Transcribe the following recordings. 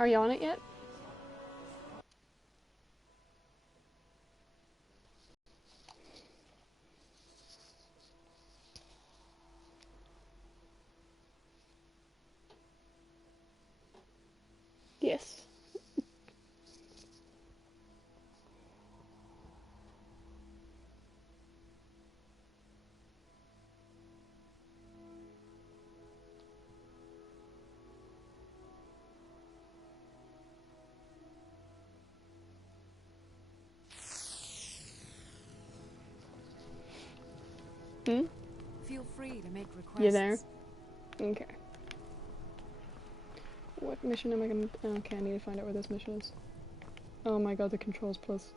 Are you on it yet? Yes. Hmm? Feel free to make requests. You there? Okay. What mission am I gonna... Okay, I need to find out where this mission is. Oh my god, the controls plus.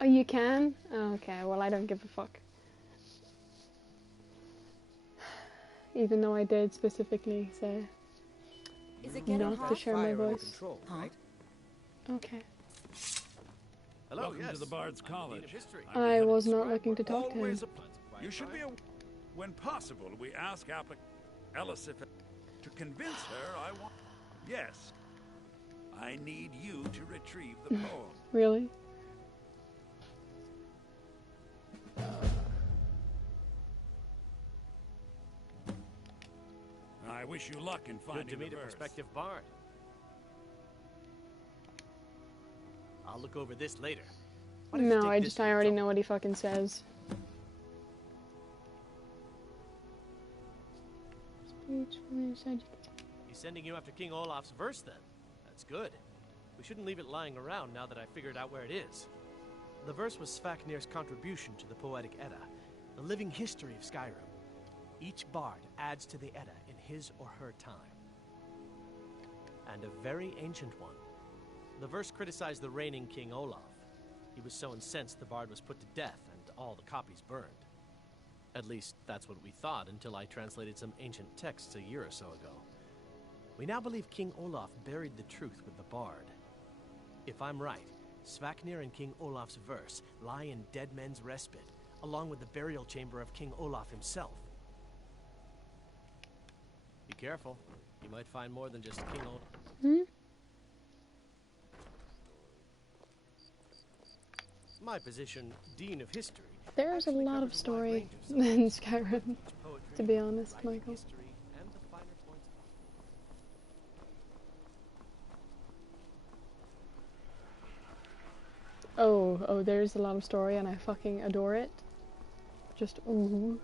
Oh, you can? Oh, okay, well I don't give a fuck. Even though I did specifically say not to share my voice. Control, right? Okay. Hello, Welcome yes. to the Bard's College. I was not looking to talk to him. Always you should be when possible. We ask Alice if to convince her I want. Yes, I need you to retrieve the poem. Really? I wish you luck in finding Good to meet the a verse. prospective bard. I'll look over this later. Why don't you No, take this I already know what he fucking says. He's sending you after King Olaf's verse, then. That's good. We shouldn't leave it lying around now that I figured out where it is. The verse was Svafnir's contribution to the Poetic Edda, the living history of Skyrim. Each bard adds to the Edda in his or her time. And a very ancient one. The verse criticized the reigning King Olaf. He was so incensed the bard was put to death and all the copies burned. At least, that's what we thought until I translated some ancient texts a year or so ago. We now believe King Olaf buried the truth with the bard. If I'm right, Svafnir and King Olaf's verse lie in Dead Men's Respite, along with the burial chamber of King Olaf himself. Be careful. You might find more than just King Olaf. Hmm? My position, Dean of History. There's a lot of story in Skyrim, to be honest, Michael. Oh, there's a lot of story and I fucking adore it. Just ooh.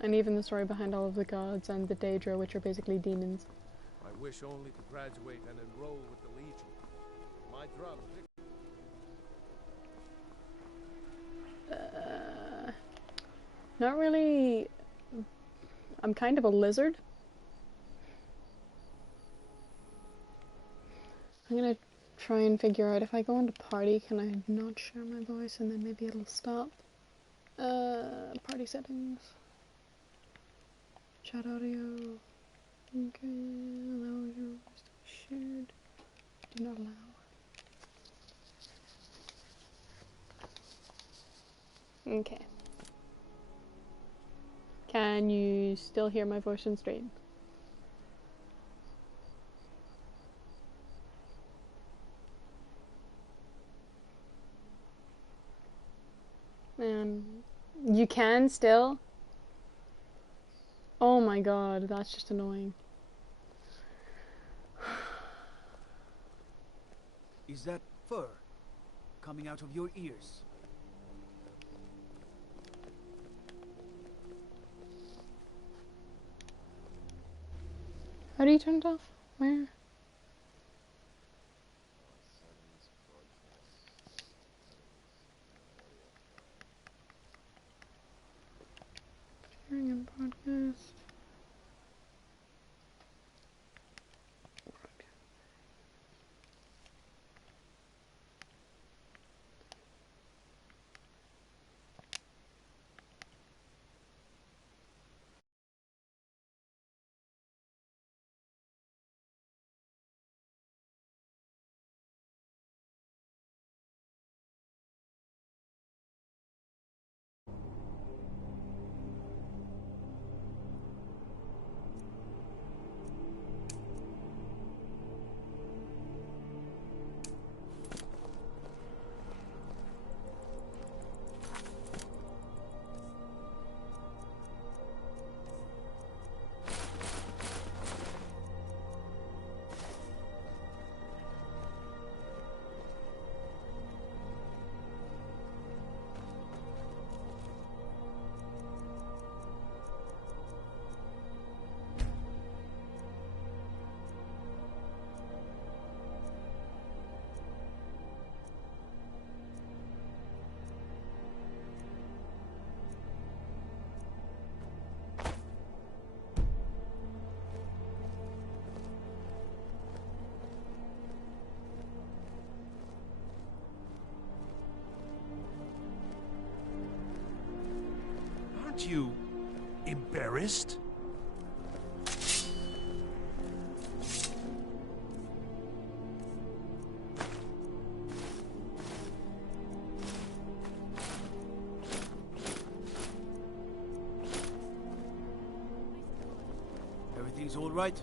And even the story behind all of the gods and the Daedra, which are basically demons. I wish only to graduate and enroll with the Legion. My drum. Not really. I'm kind of a lizard. I'm gonna try and figure out if I go into party, can I not share my voice and then maybe it'll stop? Party settings. Chat audio. Okay, allow your voice to be shared. Do not allow. Okay. Can you still hear my voice and straight? You can still? Oh my god, that's just annoying. Is that fur coming out of your ears? How do you turn it off? Where? Sharing in podcast. Aren't you embarrassed? Everything's all right?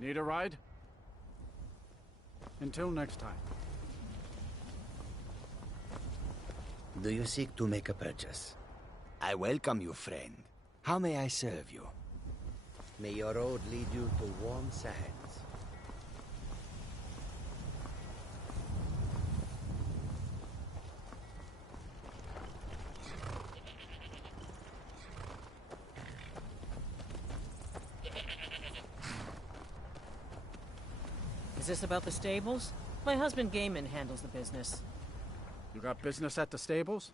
Need a ride? Until next time. Do you seek to make a purchase? I welcome you, friend. How may I serve you? May your road lead you to warm sands. Is this about the stables? My husband Gaiman handles the business. You got business at the stables?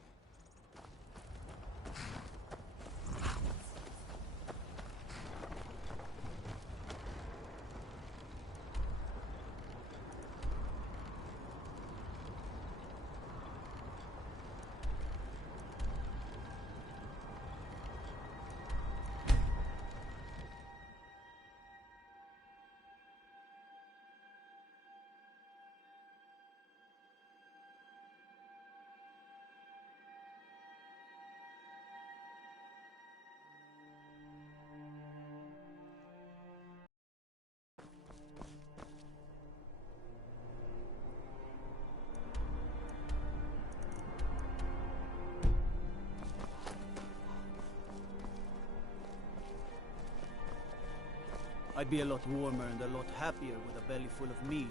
I'd be a lot warmer and a lot happier with a belly full of mead.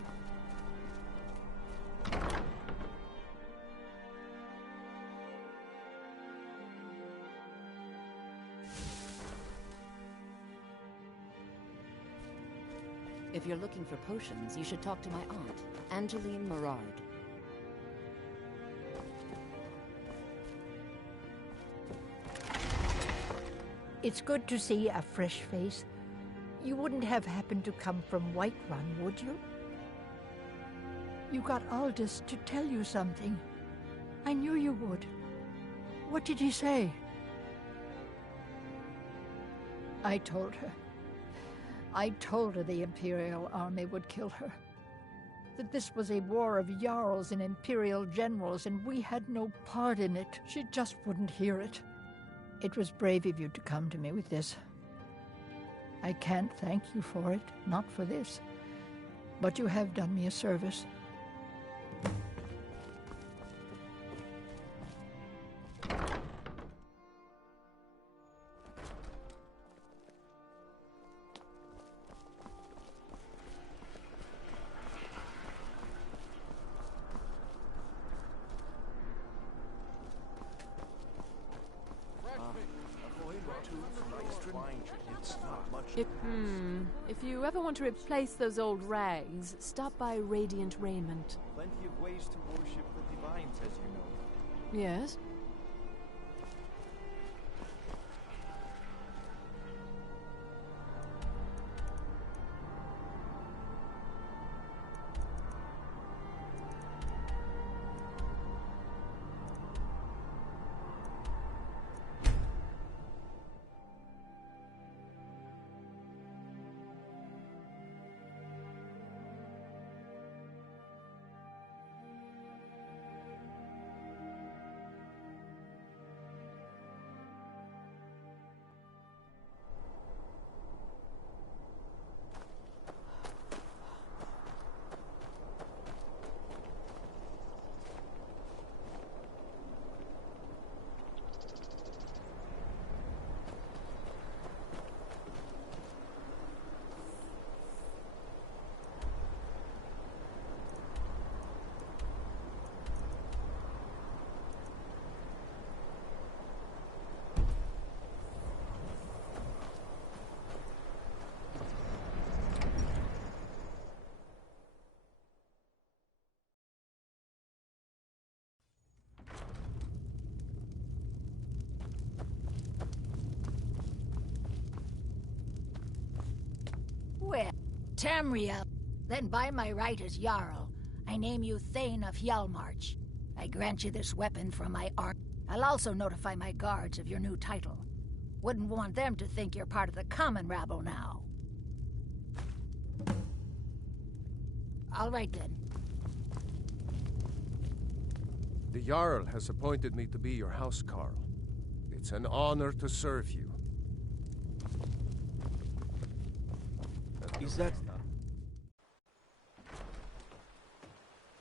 If you're looking for potions, you should talk to my aunt, Angeline Morard. It's good to see a fresh face. You wouldn't have happened to come from Whiterun, would you? You got Aldous to tell you something. I knew you would. What did he say? I told her. I told her the Imperial army would kill her. That this was a war of Jarls and Imperial generals, and we had no part in it. She just wouldn't hear it. It was brave of you to come to me with this. I can't thank you for it, not for this. But you have done me a service. If you ever want to replace those old rags, stop by Radiant Raiment. Plenty of ways to worship the divines, as you know. Yes? Well, Tamriel, then by my right as Jarl, I name you Thane of Hjalmarch. I grant you this weapon from my arm. I'll also notify my guards of your new title. Wouldn't want them to think you're part of the common rabble now. All right then. The Jarl has appointed me to be your housecarl. It's an honor to serve you. Is that...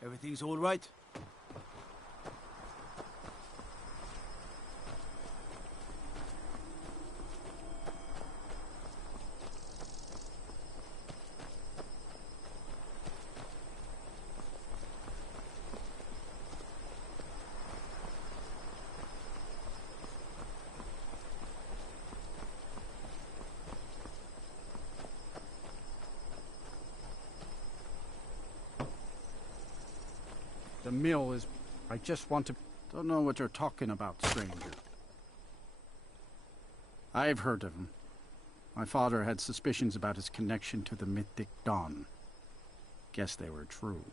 Everything's all right? The mill is... I just want to... Don't know what you're talking about, stranger. I've heard of him. My father had suspicions about his connection to the mythic Dawn. Guess they were true.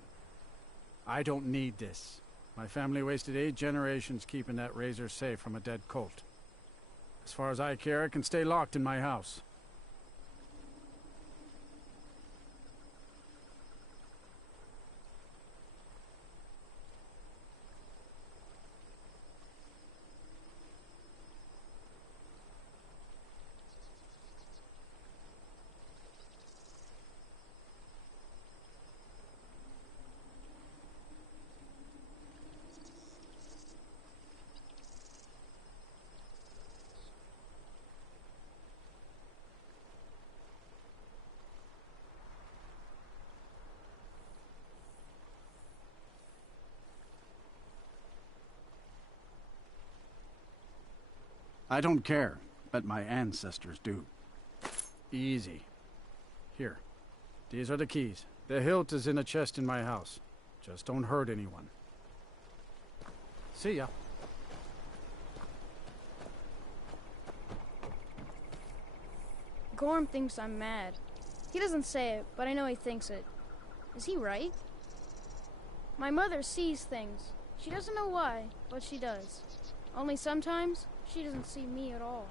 I don't need this. My family wasted 8 generations keeping that razor safe from a dead cult. As far as I care, it can stay locked in my house. I don't care, but my ancestors do. Easy. Here. These are the keys. The hilt is in a chest in my house. Just don't hurt anyone. See ya. Gorm thinks I'm mad. He doesn't say it, but I know he thinks it. Is he right? My mother sees things. She doesn't know why, but she does. Only sometimes, she doesn't see me at all.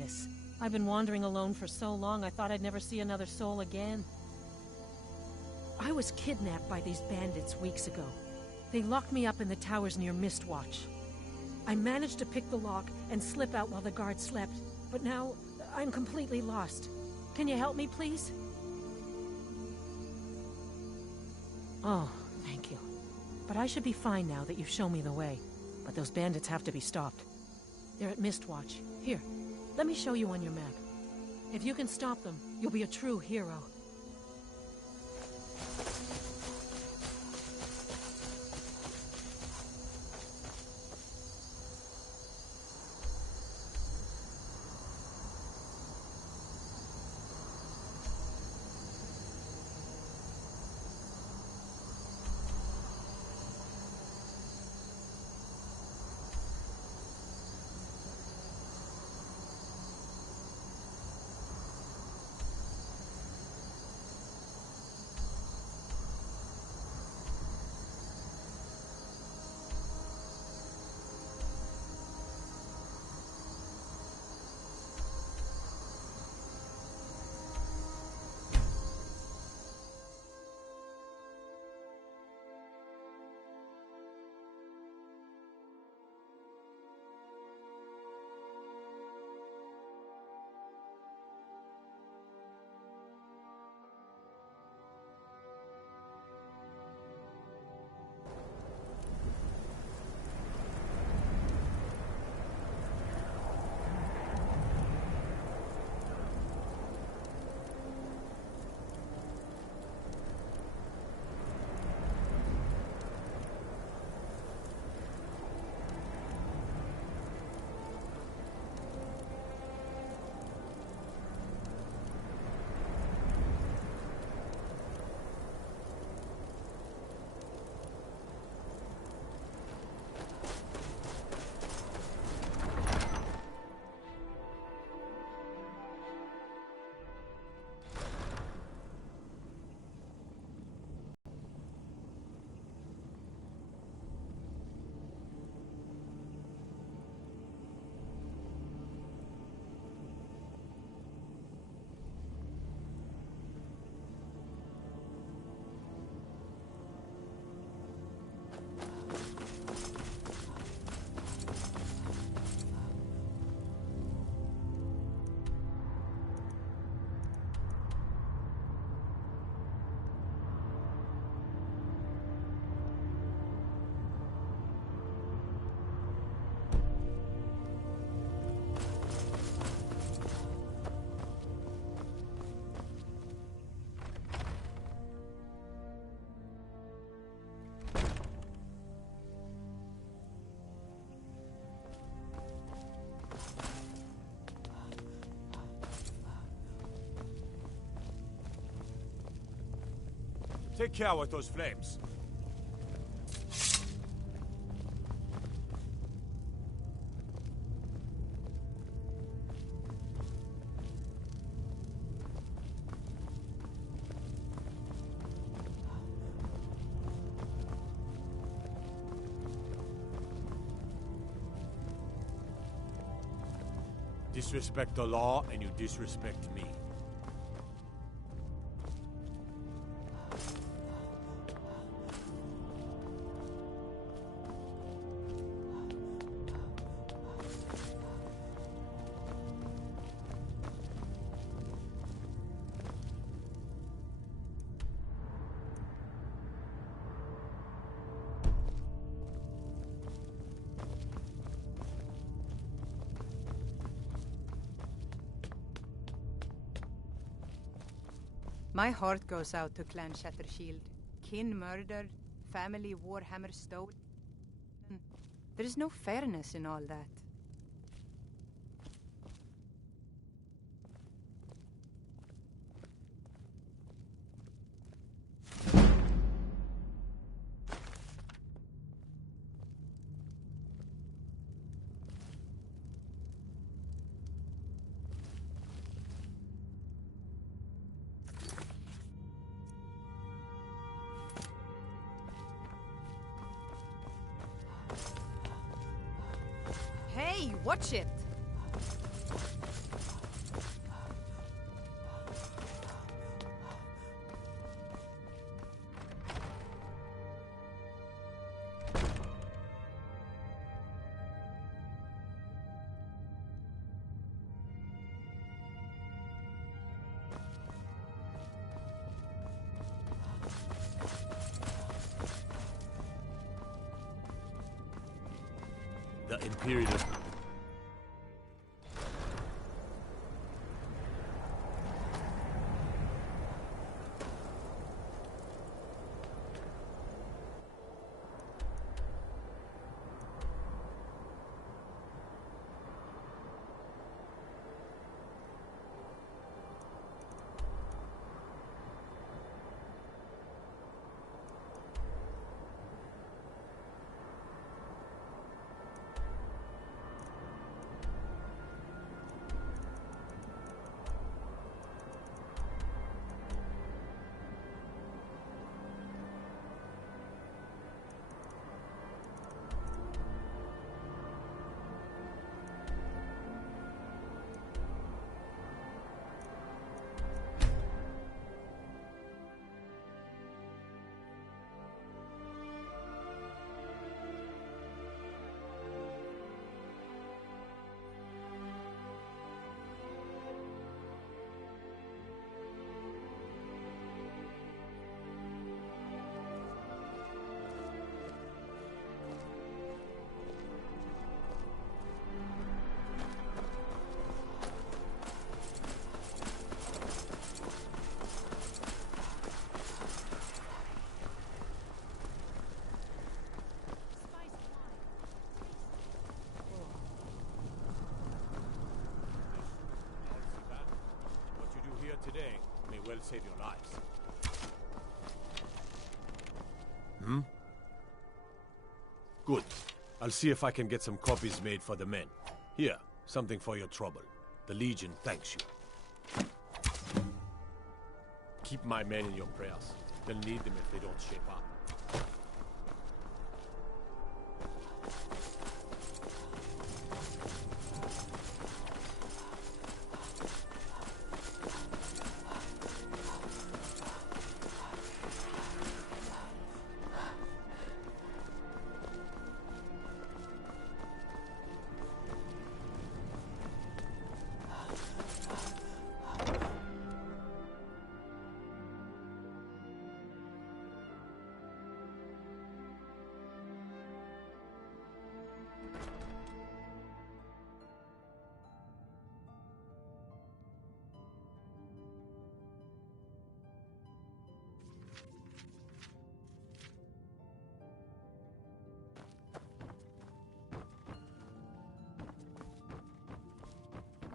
madness. I've been wandering alone for so long, I thought I'd never see another soul again. I was kidnapped by these bandits weeks ago. They locked me up in the towers near Mistwatch. I managed to pick the lock and slip out while the guards slept, but now I'm completely lost. Can you help me, please? Oh, thank you. But I should be fine now that you've shown me the way. But those bandits have to be stopped. They're at Mistwatch. Here, let me show you on your map. If you can stop them, you'll be a true hero. Take care with those flames. Disrespect the law, and you disrespect me. My heart goes out to Clan Shattershield. Kin murdered, family Warhammer stolen. There is no fairness in all that. Hey, watch it! Imperial. Today may well save your lives. Hmm? Good. I'll see if I can get some copies made for the men. Here, something for your trouble. The Legion thanks you. Keep my men in your prayers. They'll need them if they don't shape up.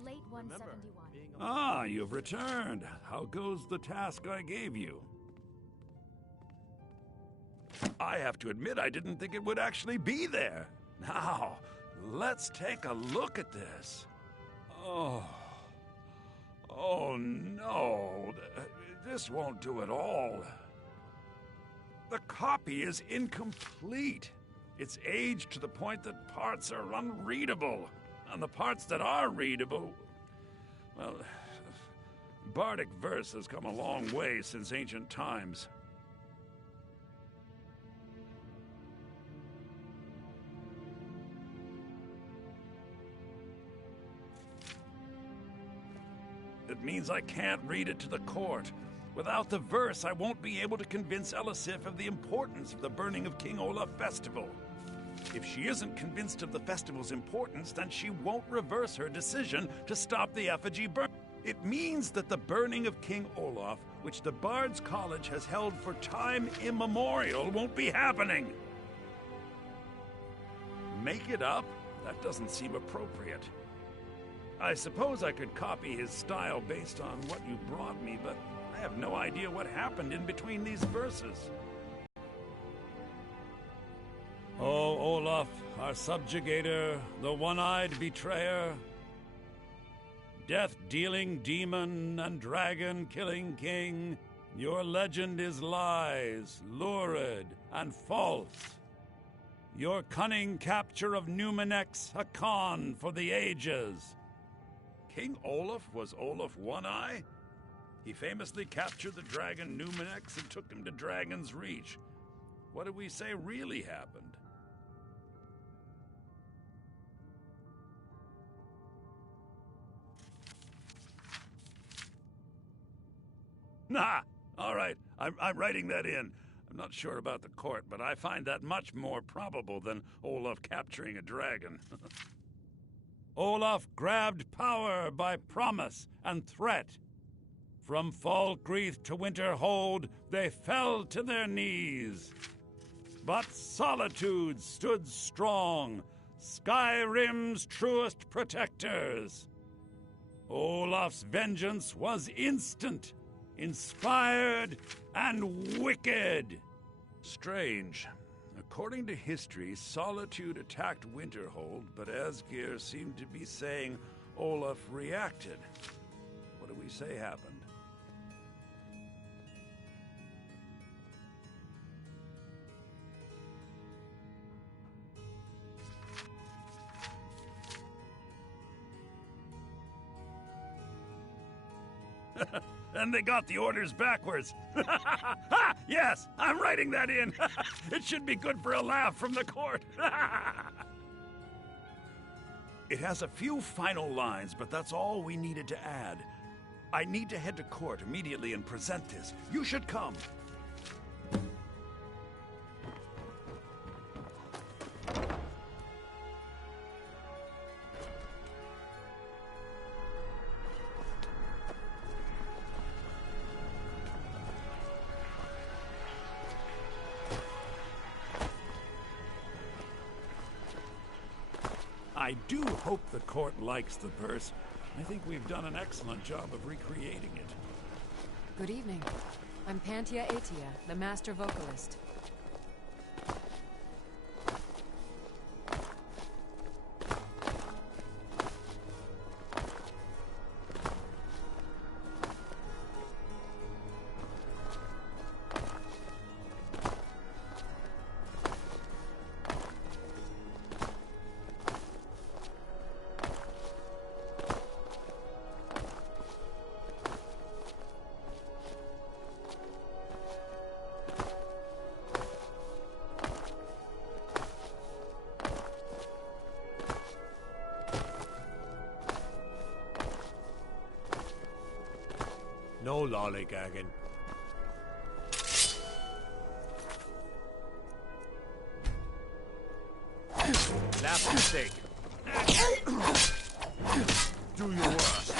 Late 171. Ah, you've returned. How goes the task I gave you? I have to admit, I didn't think it would actually be there. Now, let's take a look at this. Oh no. This won't do at all. The copy is incomplete. It's aged to the point that parts are unreadable. And the parts that are readable, well, Bardic verse has come a long way since ancient times. It means I can't read it to the court. Without the verse, I won't be able to convince Elisif of the importance of the burning of King Olaf festival. If she isn't convinced of the festival's importance, then she won't reverse her decision to stop the effigy burn. It means that the burning of King Olaf, which the Bard's College has held for time immemorial, won't be happening. Make it up? That doesn't seem appropriate. I suppose I could copy his style based on what you brought me, but I have no idea what happened in between these verses. Oh, Olaf, our subjugator, the one-eyed betrayer, death-dealing demon and dragon-killing king, your legend is lies, lurid, and false. Your cunning capture of Numenex, a con for the ages. King Olaf was Olaf One-Eye? He famously captured the dragon Numenex and took him to Dragon's Reach. What do we say really happened? Nah, all right, I'm writing that in. I'm not sure about the court, but I find that much more probable than Olaf capturing a dragon. Olaf grabbed power by promise and threat. From Falkreath to Winterhold, they fell to their knees. But Solitude stood strong, Skyrim's truest protectors. Olaf's vengeance was instant, inspired, and wicked. Strange. According to history, Solitude attacked Winterhold, but Asgeir seemed to be saying Olaf reacted. What do we say happened? And they got the orders backwards. Yes, I'm writing that in. It should be good for a laugh from the court. It has a few final lines, but that's all we needed to add. I need to head to court immediately and present this. You should come. I do hope the court likes the verse. I think we've done an excellent job of recreating it. Good evening. I'm Pantia Atia, the master vocalist. No lollygagging. Laugh mistake. Do your worst.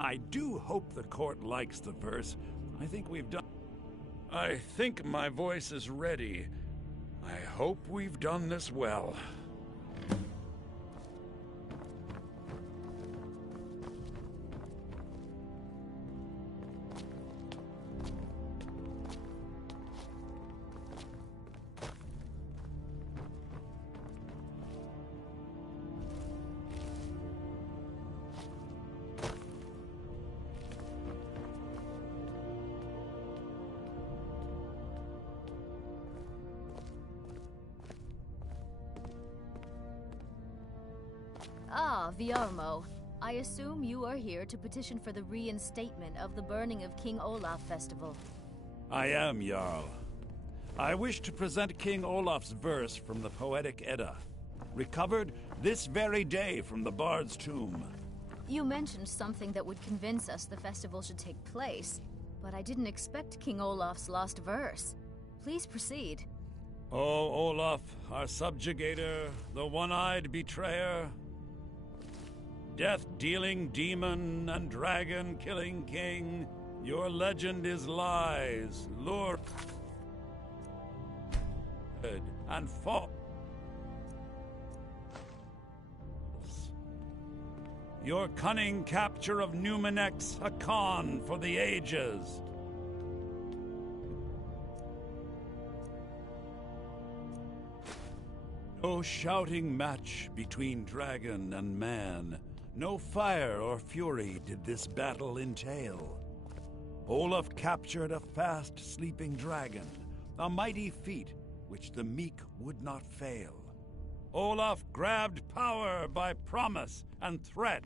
I do hope the court likes the verse. I think we've done... I think my voice is ready. I hope we've done this well. Ah, Viarmo. I assume you are here to petition for the reinstatement of the burning of King Olaf Festival. I am, Jarl. I wish to present King Olaf's verse from the Poetic Edda, recovered this very day from the Bard's tomb. You mentioned something that would convince us the festival should take place, but I didn't expect King Olaf's lost verse. Please proceed. O Olaf, our subjugator, the one-eyed betrayer, death-dealing demon and dragon-killing king, your legend is lies, lured, and false. Your cunning capture of Numenx, a con for the ages. No shouting match between dragon and man. No fire or fury did this battle entail. Olaf captured a fast-sleeping dragon, a mighty feat which the meek would not fail. Olaf grabbed power by promise and threat.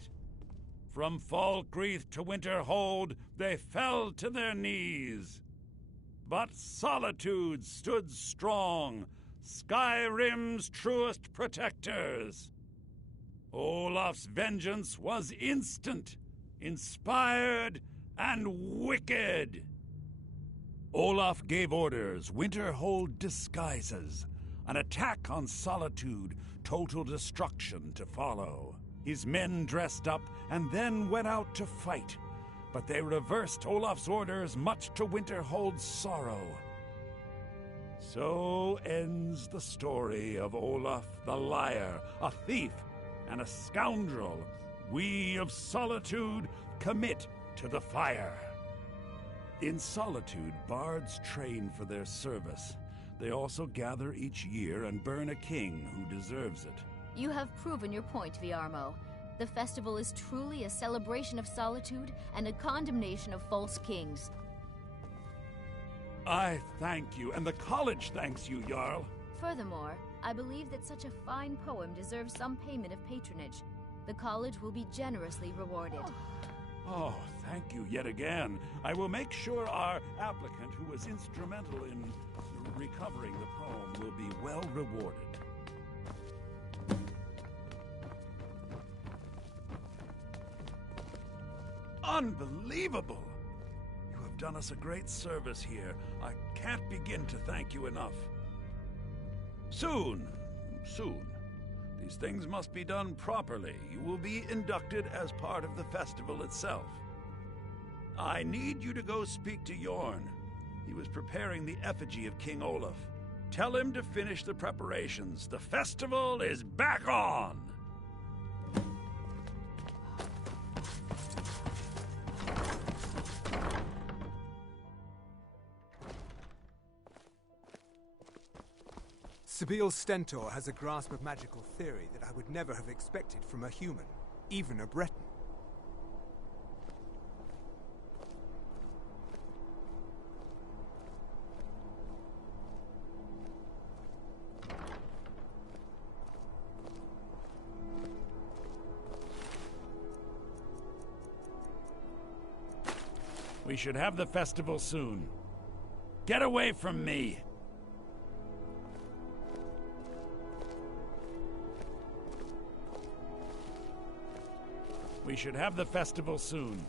From Falkreath to Winterhold, they fell to their knees. But Solitude stood strong, Skyrim's truest protectors. Olaf's vengeance was instant, inspired, and wicked. Olaf gave orders, Winterhold disguises, an attack on Solitude, total destruction to follow. His men dressed up and then went out to fight, but they reversed Olaf's orders, much to Winterhold's sorrow. So ends the story of Olaf the Liar, a thief and a scoundrel. We of Solitude commit to the fire. In Solitude, bards train for their service. They also gather each year and burn a king who deserves it. You have proven your point, Viarmo. The festival is truly a celebration of solitude and a condemnation of false kings. I thank you, and the college thanks you, Jarl. Furthermore, I believe that such a fine poem deserves some payment of patronage. The college will be generously rewarded. Oh, thank you yet again. I will make sure our applicant, who was instrumental in recovering the poem, will be well rewarded. Unbelievable! You have done us a great service here. I can't begin to thank you enough. Soon. These things must be done properly. You will be inducted as part of the festival itself. I need you to go speak to Yorn. He was preparing the effigy of King Olaf. Tell him to finish the preparations. The festival is back on! Sibyl Stentor has a grasp of magical theory that I would never have expected from a human, even a Breton. We should have the festival soon. Get away from me! We should have the festival soon.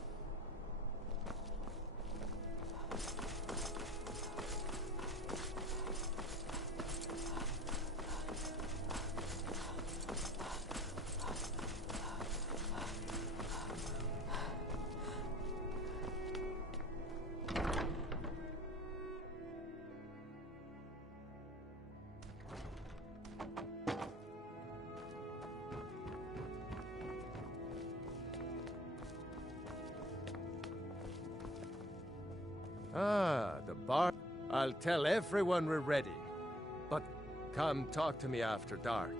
Ah, the bar. I'll tell everyone we're ready. But come talk to me after dark.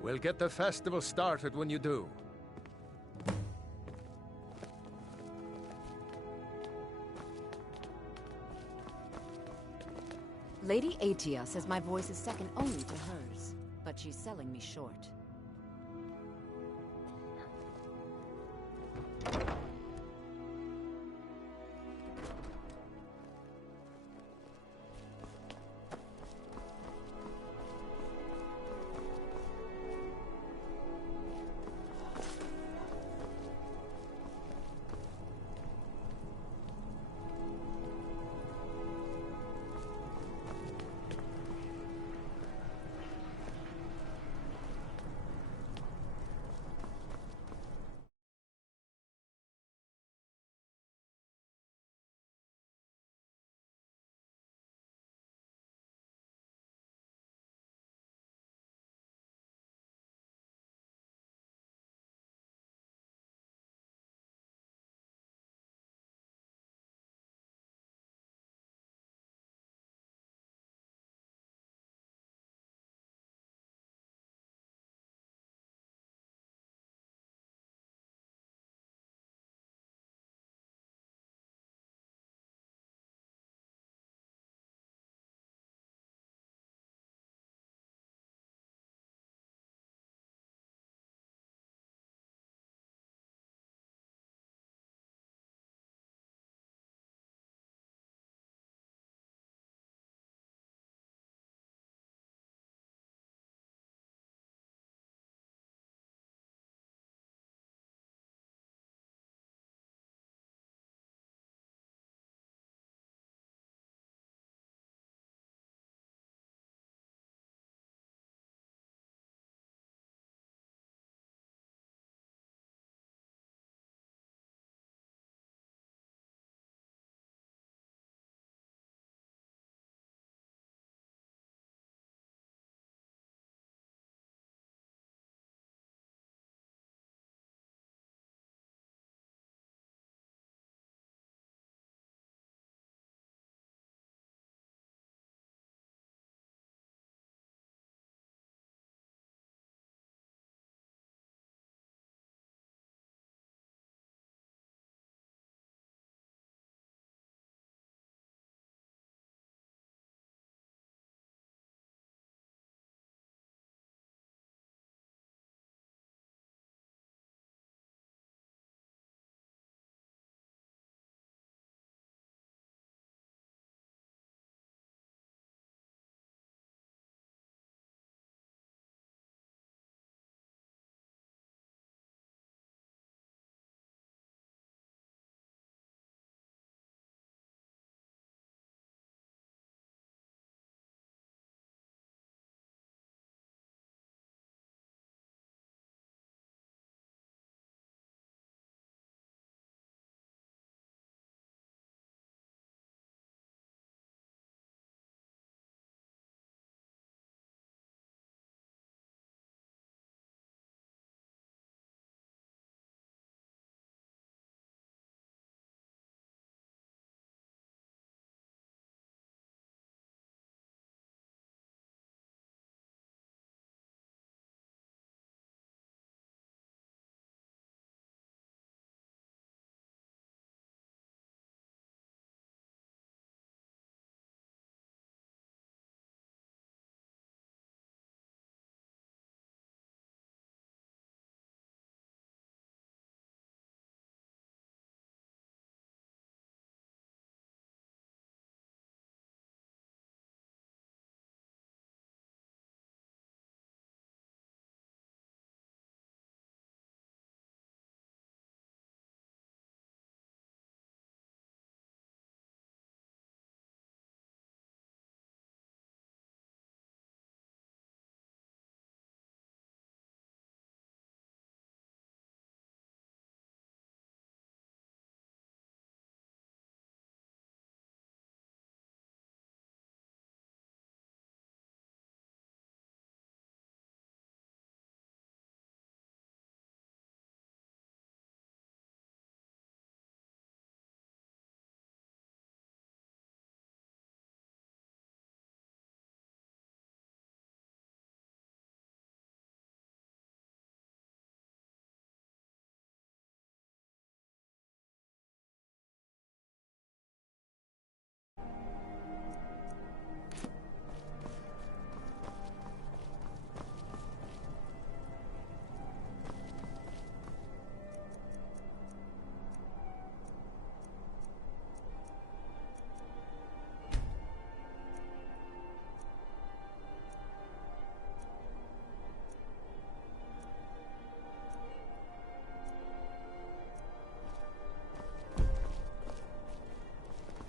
We'll get the festival started when you do. Lady Atia says my voice is second only to hers, but she's selling me short.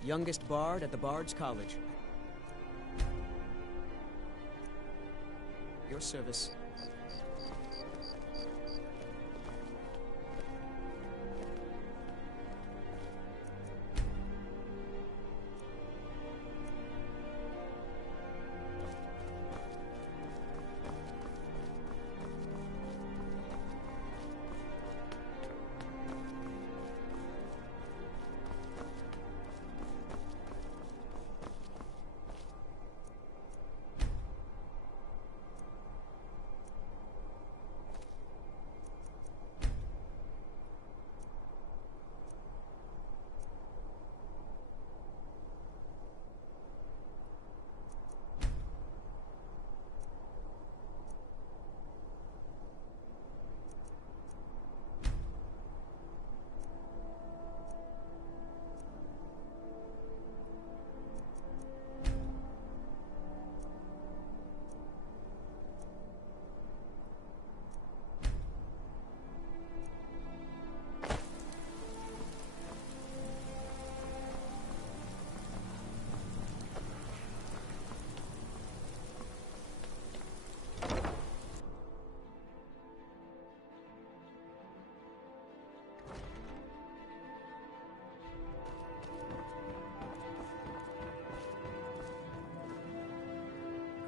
youngest bard at the Bard's College. Your service.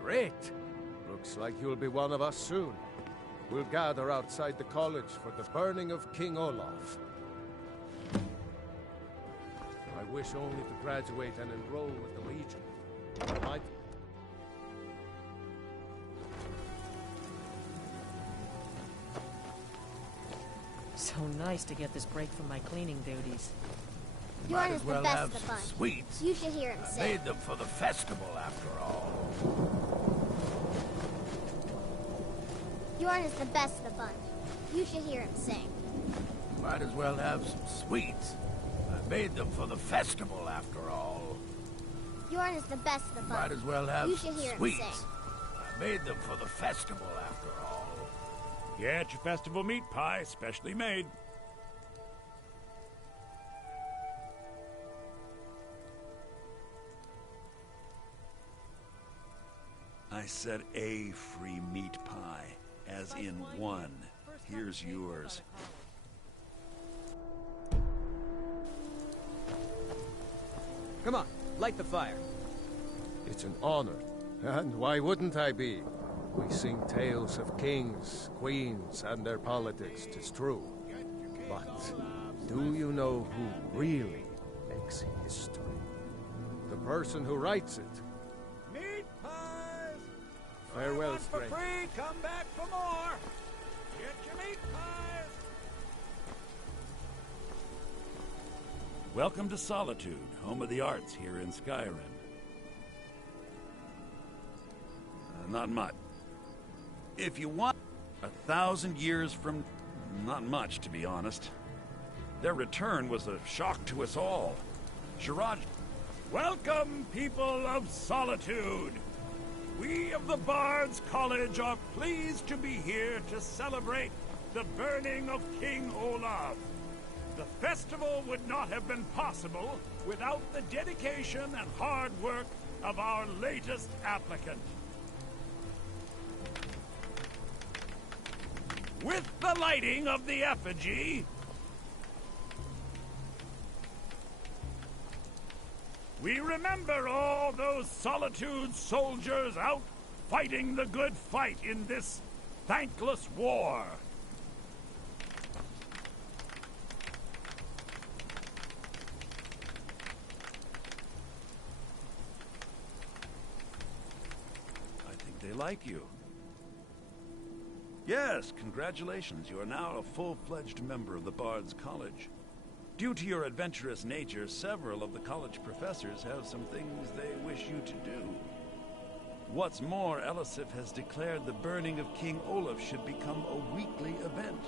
Great! Looks like you'll be one of us soon. We'll gather outside the college for the burning of King Olaf. I wish only to graduate and enroll with the Legion. I might... So nice to get this break from my cleaning duties. Bjorn is the best of the bunch. Sweets. You should hear him I sing. made them for the festival, after all. Bjorn is the best of the bunch. You should hear him sing. Might as well have some sweets. I made them for the festival, after all. Bjorn is the best of the bunch. Might as well have You should hear sweets. him sing. I made them for the festival, after all. Get your festival meat pie, specially made. I said a free meat pie, as in one. Here's yours. Come on, light the fire. It's an honor. And why wouldn't I be? We sing tales of kings, queens, and their politics, 'tis true. But do you know who really makes history? The person who writes it. Meat pies! Farewell, For stranger. free, come back for more! Get your meat pies! Welcome to Solitude, home of the arts here in Skyrim. Not much. If you want 1,000 years from... not much, to be honest. Their return was a shock to us all. Shiraj... Welcome, people of Solitude! We of the Bard's College are pleased to be here to celebrate the burning of King Olaf. The festival would not have been possible without the dedication and hard work of our latest applicant. With the lighting of the effigy, we remember all those Solitude soldiers out fighting the good fight in this thankless war. I think they like you. Yes, congratulations. You are now a full-fledged member of the Bard's College. Due to your adventurous nature, several of the college professors have some things they wish you to do. What's more, Elisif has declared the burning of King Olaf should become a weekly event.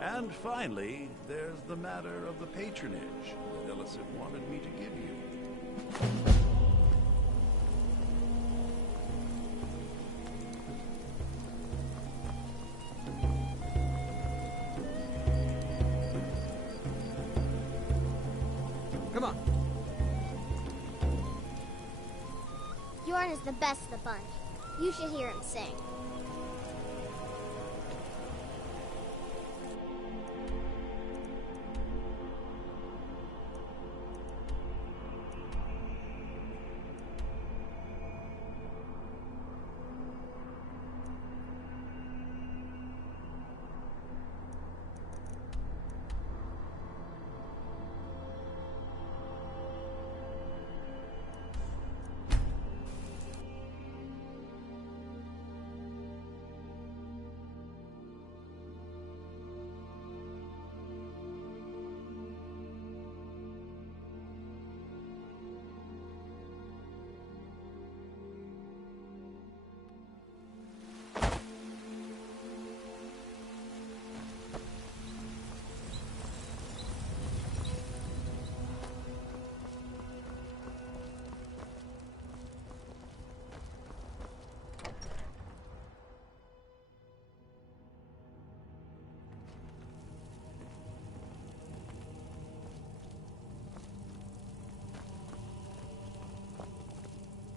And finally, there's the matter of the patronage that Elisif wanted me to give you. Come on. Bjorn is the best of the bunch. You should hear him sing.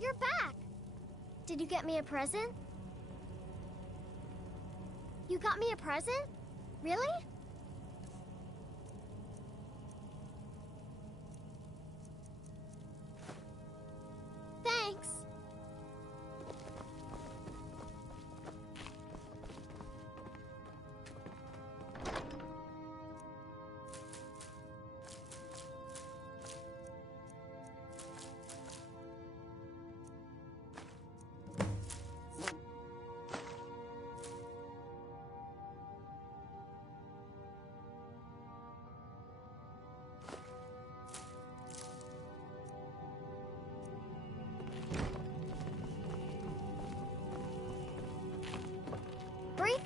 You're back! Did you get me a present? You got me a present? Really? Thanks.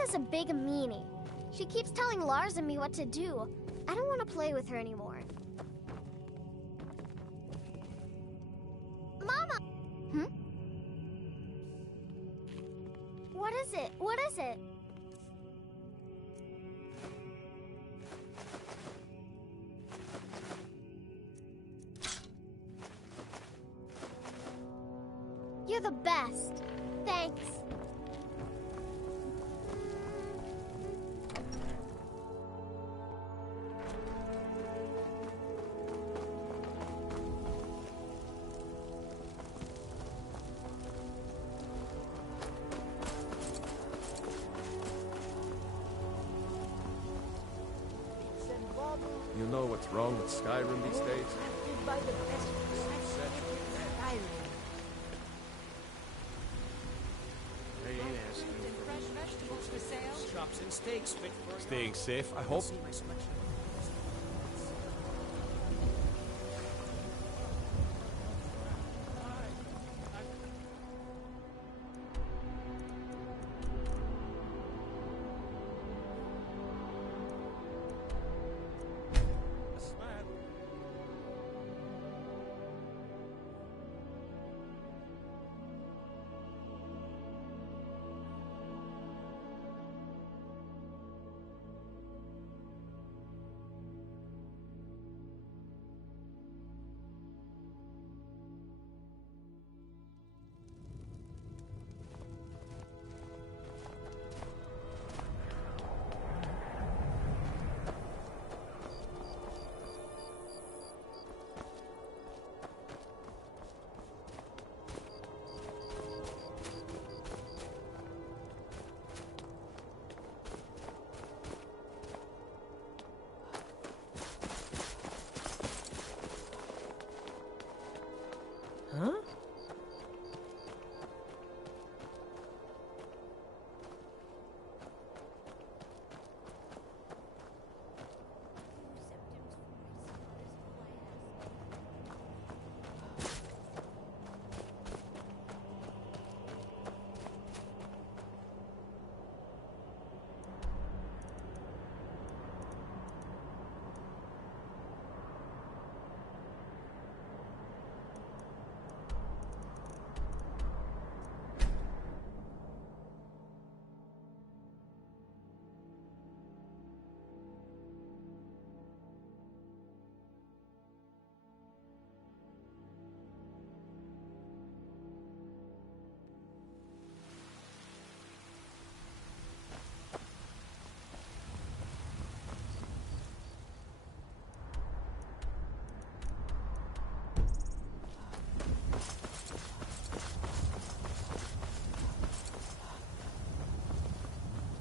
Is a big meanie. She keeps telling Lars and me what to do. I don't want to play with her anymore. Mama! Hmm? What is it? What is it? You're the best. Thanks. You know what's wrong with Skyrim these days? Chops and steaks fit for Staying safe, I hope.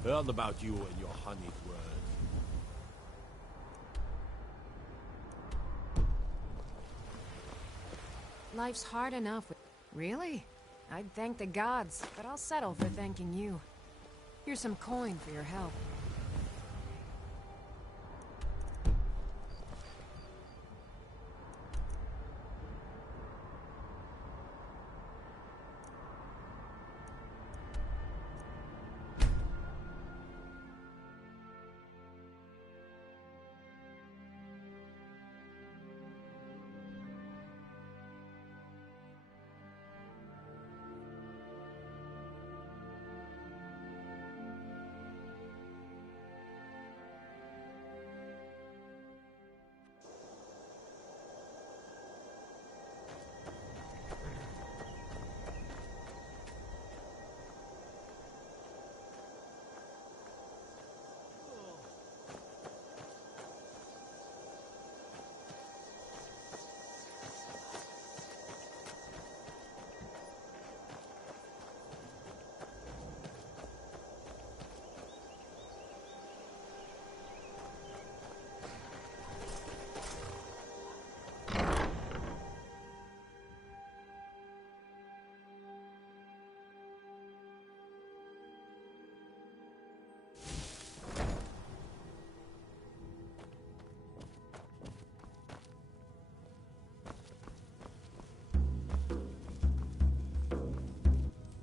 Heard about you and your honeyed word. Life's hard enough with... Really? I'd thank the gods, but I'll settle for thanking you. Here's some coin for your help.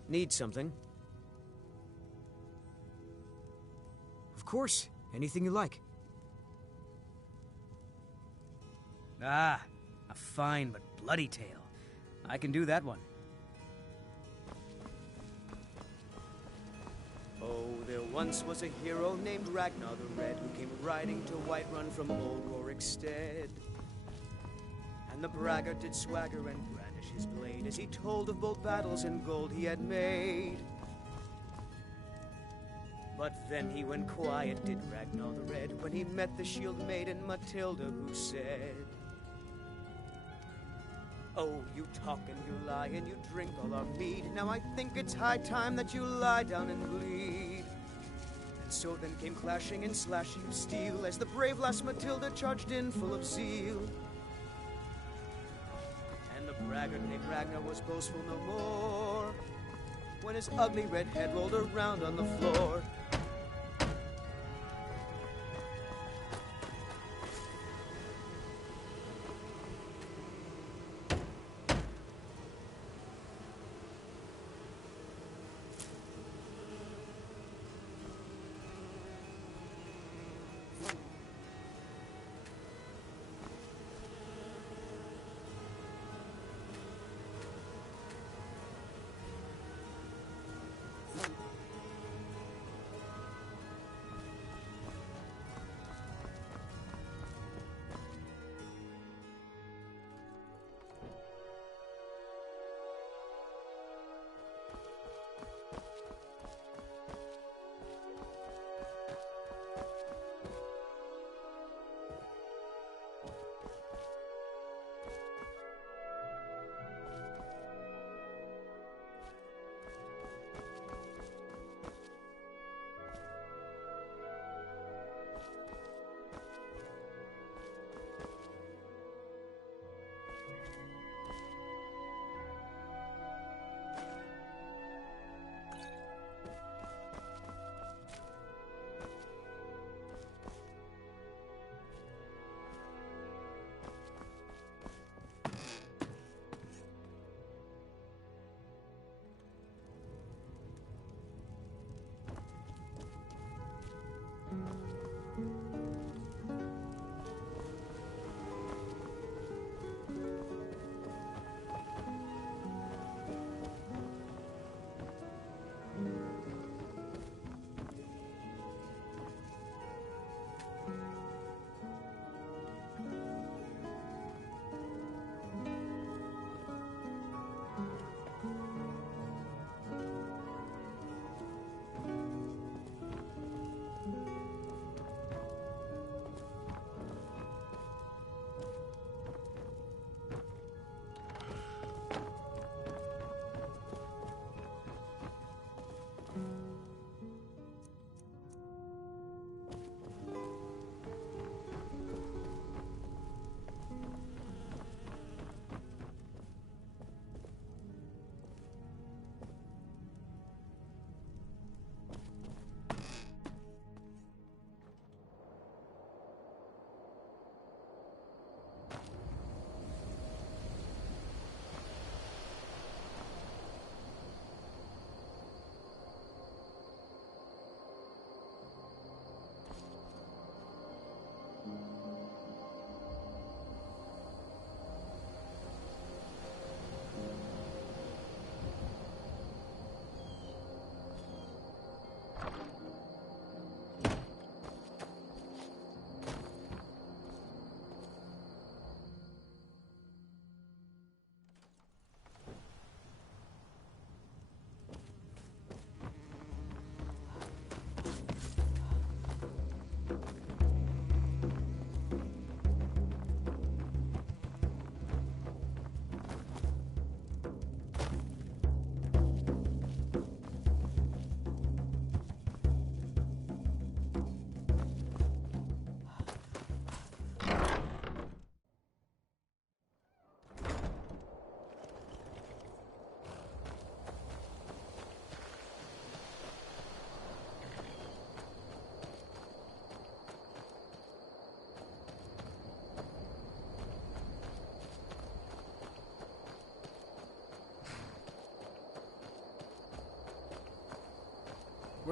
Need something? Of course, anything you like. Ah, a fine but bloody tale. I can do that one. Oh, there once was a hero named Ragnar the Red, who came riding to Whiterun from old Rorikstead. And the braggart did swagger and brandish his blade as he told of bold battles and gold he had made. But then he went quiet, did Ragnar the Red, when he met the shield maiden Matilda, who said, "Oh, you talk and you lie and you drink all our mead. Now I think it's high time that you lie down and bleed." And so then came clashing and slashing of steel as the brave lass Matilda charged in full of zeal. And the braggart named Ragnar was boastful no more when his ugly red head rolled around on the floor.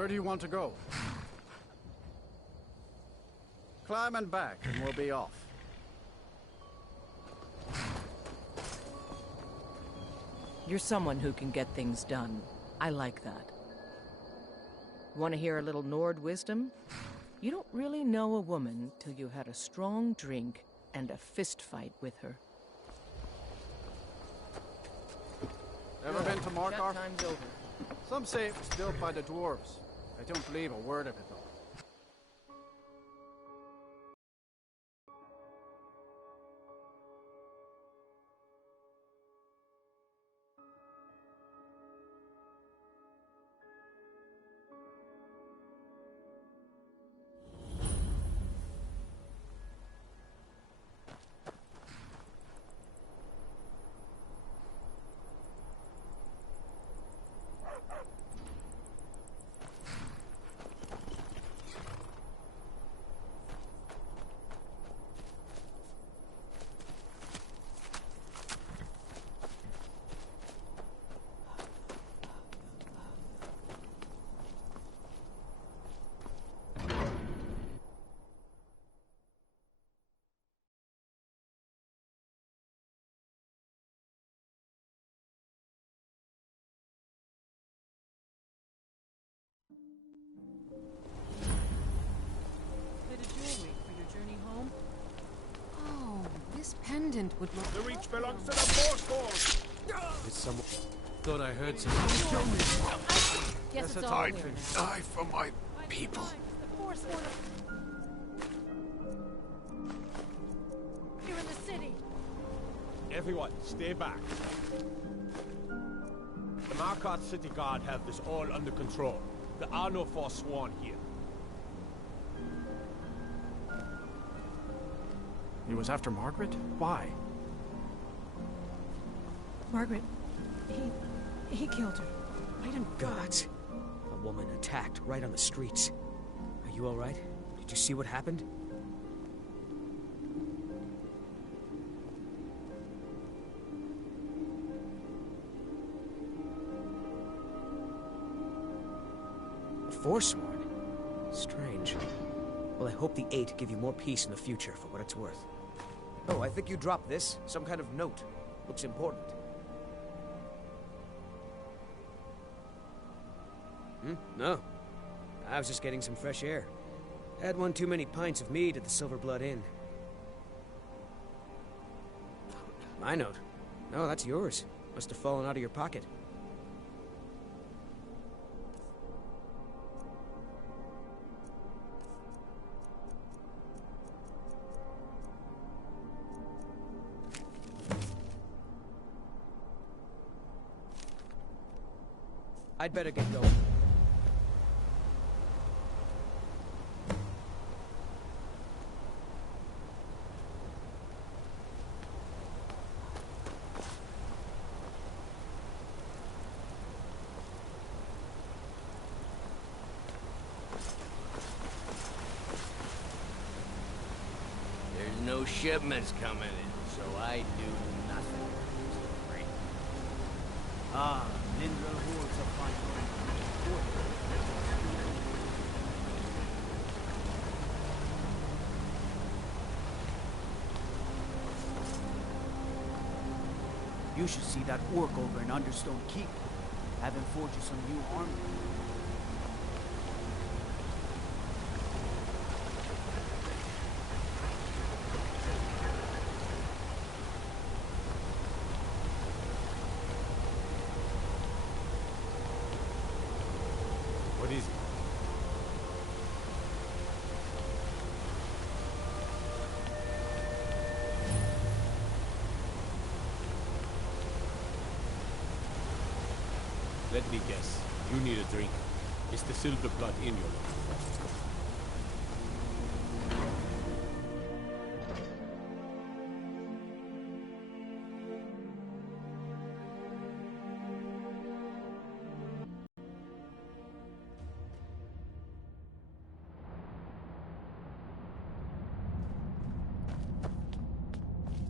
Where do you want to go? Climb and back, and we'll be off. You're someone who can get things done. I like that. Want to hear a little Nord wisdom? You don't really know a woman till you had a strong drink and a fist fight with her. Ever been to Markarth? Time's over. Some say it was built by the dwarves. I don't believe a word of it, though. This pendant would look... The reach belongs to the Force. It's someone... Thought I heard something. Guess it's all I clear can now. die for my people. Here in the city. Everyone, stay back. The Markarth City Guard have this all under control. There are no Forsworn here. He was after Margaret? Why? Margaret, he killed her. Right in gods. A woman attacked right on the streets. Are you all right? Did you see what happened? Forsworn? Strange. Well, I hope the Eight give you more peace in the future for what it's worth. Oh, I think you dropped this. Some kind of note. Looks important. No. I was just getting some fresh air. Had one too many pints of mead at the Silver Blood Inn. My note? No, that's yours. Must have fallen out of your pocket. I'd better get going. There's no shipments coming in, so I do nothing. Ah, Lindra hordes of fine. You should see that orc over in Understone Keep. Have him forge you some new armor. What is it? Let me guess. You need a drink. It's the silver blood in your looking for.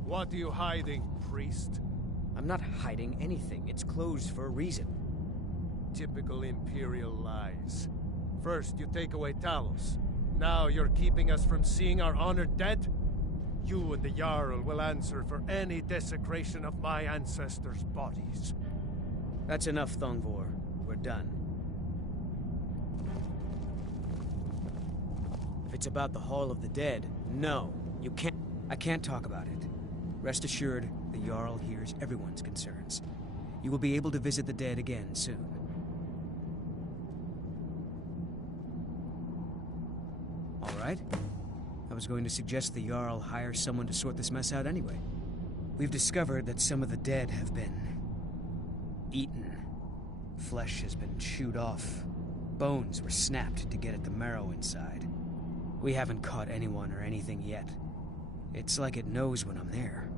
What are you hiding, priest? I'm not hiding anything. It's closed for a reason. Typical Imperial lies. First, you take away Talos. Now you're keeping us from seeing our honored dead? You and the Jarl will answer for any desecration of my ancestors' bodies. That's enough, Thongvor. We're done. If it's about the Hall of the Dead, no, you can't. I can't talk about it. Rest assured, the Jarl hears everyone's concerns. You will be able to visit the dead again soon. All right? I was going to suggest the Jarl hire someone to sort this mess out anyway. We've discovered that some of the dead have been eaten. Flesh has been chewed off. Bones were snapped to get at the marrow inside. We haven't caught anyone or anything yet. It's like it knows when I'm there.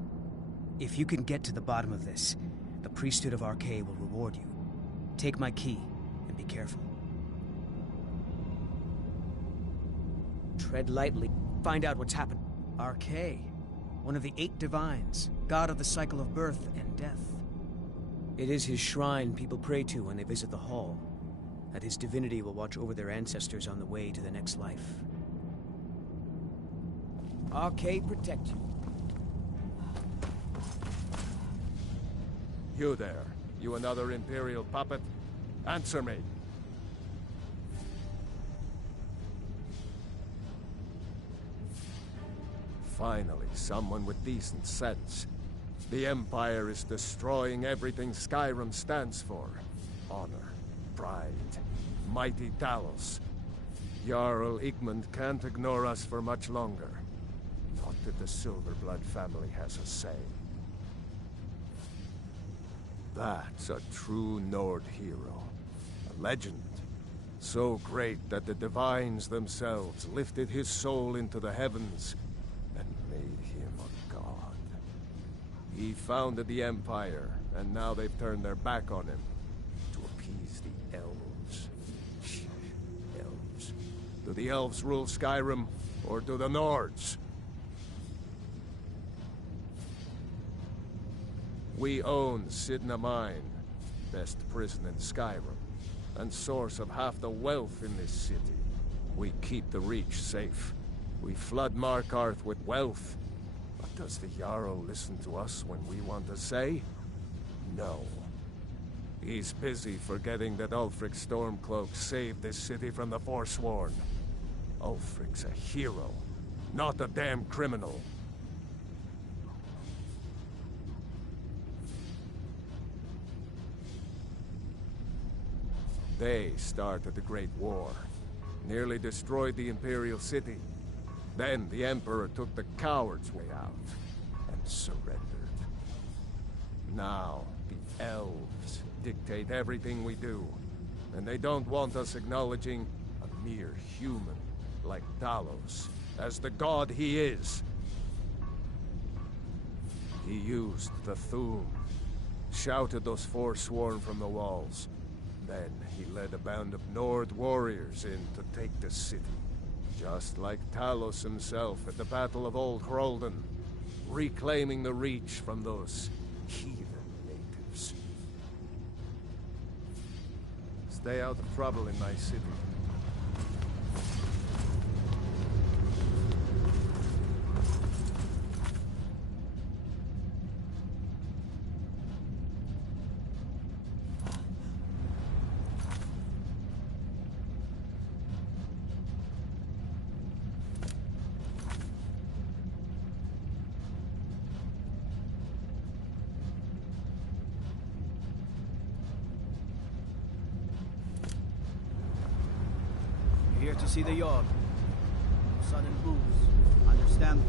If you can get to the bottom of this, the priesthood of Archay will reward you. Take my key, and be careful. Tread lightly. Find out what's happened. Archay, one of the 8 divines, god of the cycle of birth and death. It is his shrine people pray to when they visit the hall, that his divinity will watch over their ancestors on the way to the next life. Archay protect you. You there, you another Imperial puppet? Answer me. Finally, someone with decent sense. The Empire is destroying everything Skyrim stands for. Honor, pride, mighty Talos. Jarl Igmund can't ignore us for much longer. Not that the Silverblood family has a say. That's a true Nord hero. A legend. So great that the divines themselves lifted his soul into the heavens and made him a god. He founded the Empire, and now they've turned their back on him to appease the elves. Elves. Do the elves rule Skyrim, or do the Nords? We own Sidna Mine, best prison in Skyrim, and source of half the wealth in this city. We keep the Reach safe. We flood Markarth with wealth. But does the Jarl listen to us when we want to say? No. He's busy forgetting that Ulfric Stormcloak saved this city from the Forsworn. Ulfric's a hero, not a damn criminal. They started the Great War, nearly destroyed the Imperial City. Then the Emperor took the coward's way out and surrendered. Now, the elves dictate everything we do, and they don't want us acknowledging a mere human like Talos as the god he is. He used the Thu'um, shouted those Forsworn from the walls. Then he led a band of Nord warriors in to take the city. Just like Talos himself at the Battle of Old Hroldan, reclaiming the Reach from those heathen natives. Stay out of trouble in my city. Here to see the Jarl. No sudden moves. Understand?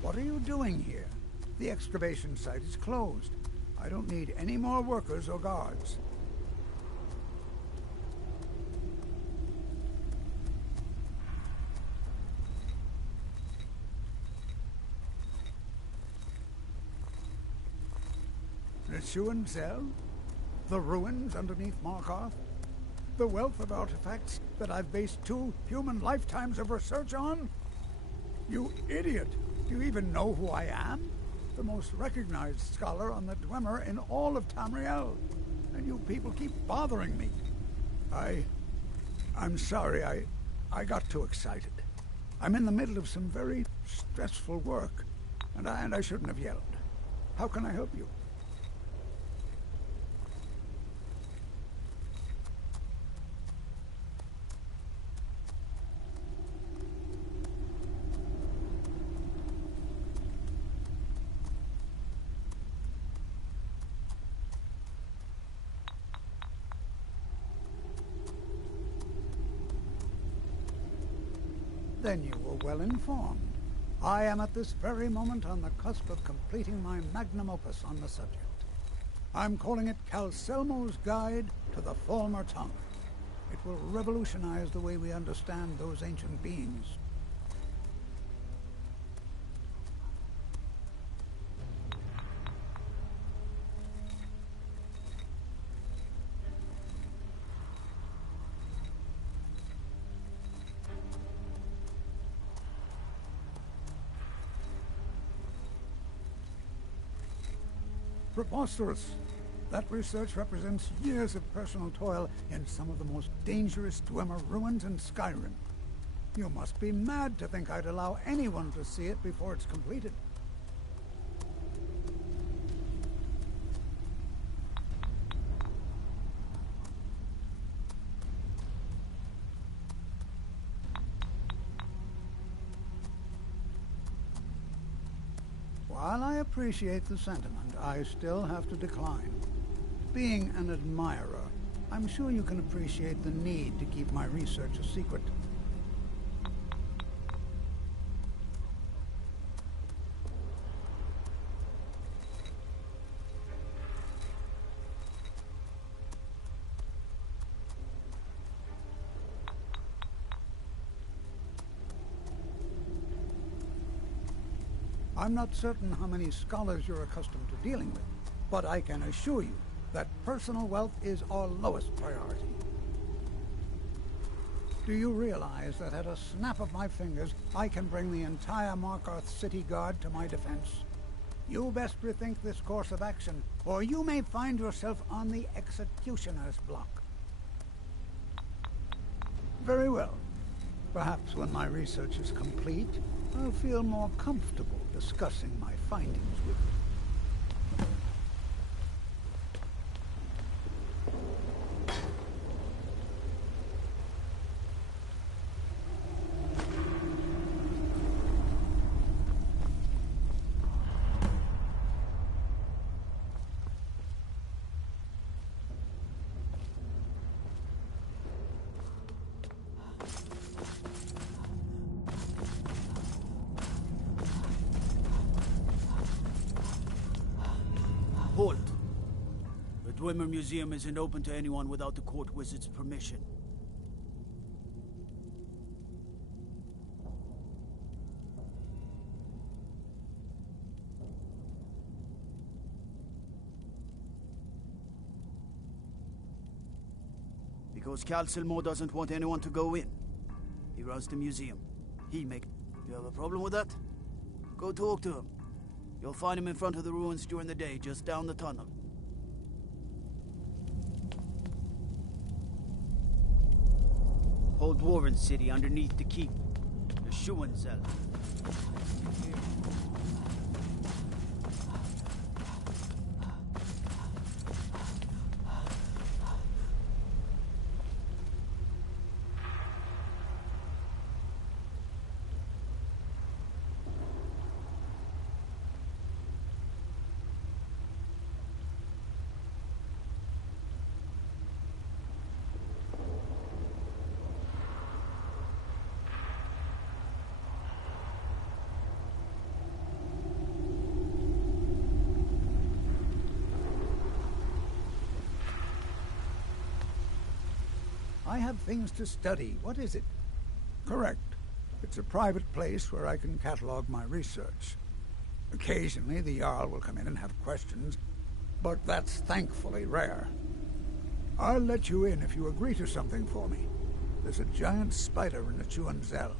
What are you doing here? The excavation site is closed. I don't need any more workers or guards. Rishuan Zell? The ruins underneath Markarth? The wealth of artifacts that I've based 2 human lifetimes of research on? You idiot! Do you even know who I am? The most recognized scholar on the Dwemer in all of Tamriel. And you people keep bothering me. I'm sorry, I got too excited. I'm in the middle of some very stressful work, and I shouldn't have yelled. How can I help you? Then you were well informed. I am at this very moment on the cusp of completing my magnum opus on the subject. I'm calling it Calselmo's Guide to the Falmer Tongue. It will revolutionize the way we understand those ancient beings. Preposterous! That research represents years of personal toil in some of the most dangerous Dwemer ruins in Skyrim. You must be mad to think I'd allow anyone to see it before it's completed. While I appreciate the sentiment, I still have to decline. Being an admirer, I'm sure you can appreciate the need to keep my research a secret. I'm not certain how many scholars you're accustomed to dealing with, but I can assure you that personal wealth is our lowest priority. Do you realize that at a snap of my fingers, I can bring the entire Markarth City Guard to my defense? You best rethink this course of action, or you may find yourself on the executioner's block. Very well. Perhaps when my research is complete, I'll feel more comfortable discussing my findings with you. Halt! The Dwemer Museum isn't open to anyone without the court wizard's permission. Because Cal Silmo doesn't want anyone to go in. He runs the museum. You have a problem with that? Go talk to him. You'll find him in front of the ruins during the day, just down the tunnel. Whole Dwarven city underneath the keep. The Schuenzell. I have things to study. What is it? Correct. It's a private place where I can catalog my research. Occasionally, the Jarl will come in and have questions, but that's thankfully rare. I'll let you in if you agree to something for me. There's a giant spider in the Schuenzell.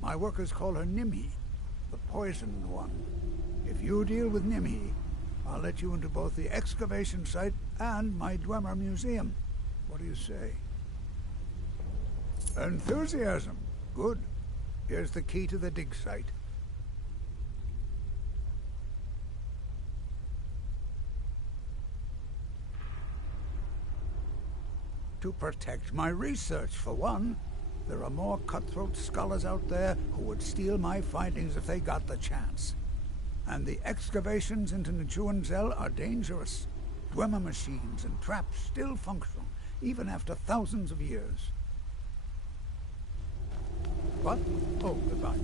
My workers call her Nimhi, the poisoned one. If you deal with Nimhi, I'll let you into both the excavation site and my Dwemer Museum. What do you say? Enthusiasm. Good. Here's the key to the dig site. To protect my research, for one. There are more cutthroat scholars out there who would steal my findings if they got the chance. And the excavations into Schuenzell are dangerous. Dwemer machines and traps still function, even after thousands of years. What? Oh, goodbye.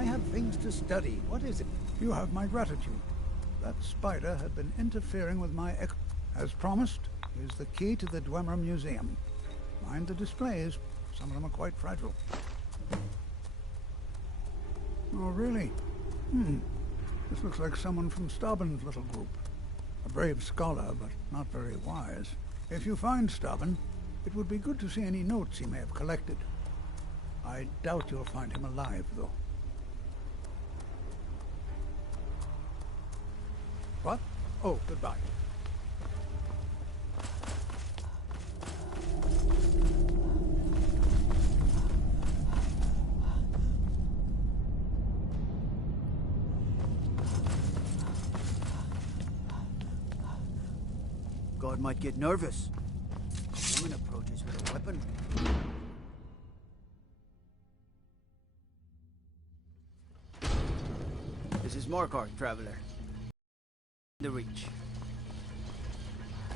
I have things to study. What is it? You have my gratitude. That spider had been interfering with my As promised, here's the key to the Dwemer Museum. Mind the displays. Some of them are quite fragile. Oh, really? This looks like someone from Stauben's little group. A brave scholar, but not very wise. If you find Stauben, it would be good to see any notes he may have collected. I doubt you'll find him alive, though. What? Oh, goodbye. God might get nervous. A woman approaches with a weapon. This is Markarth, traveler. The Reach.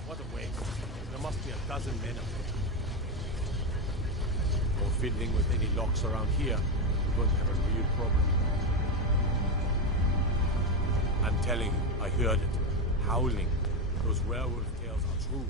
What a waste. There must be a dozen men up there. Or fiddling with any locks around here, we're going to have a real problem. I'm telling you, I heard it. Howling. Those werewolf tales are true.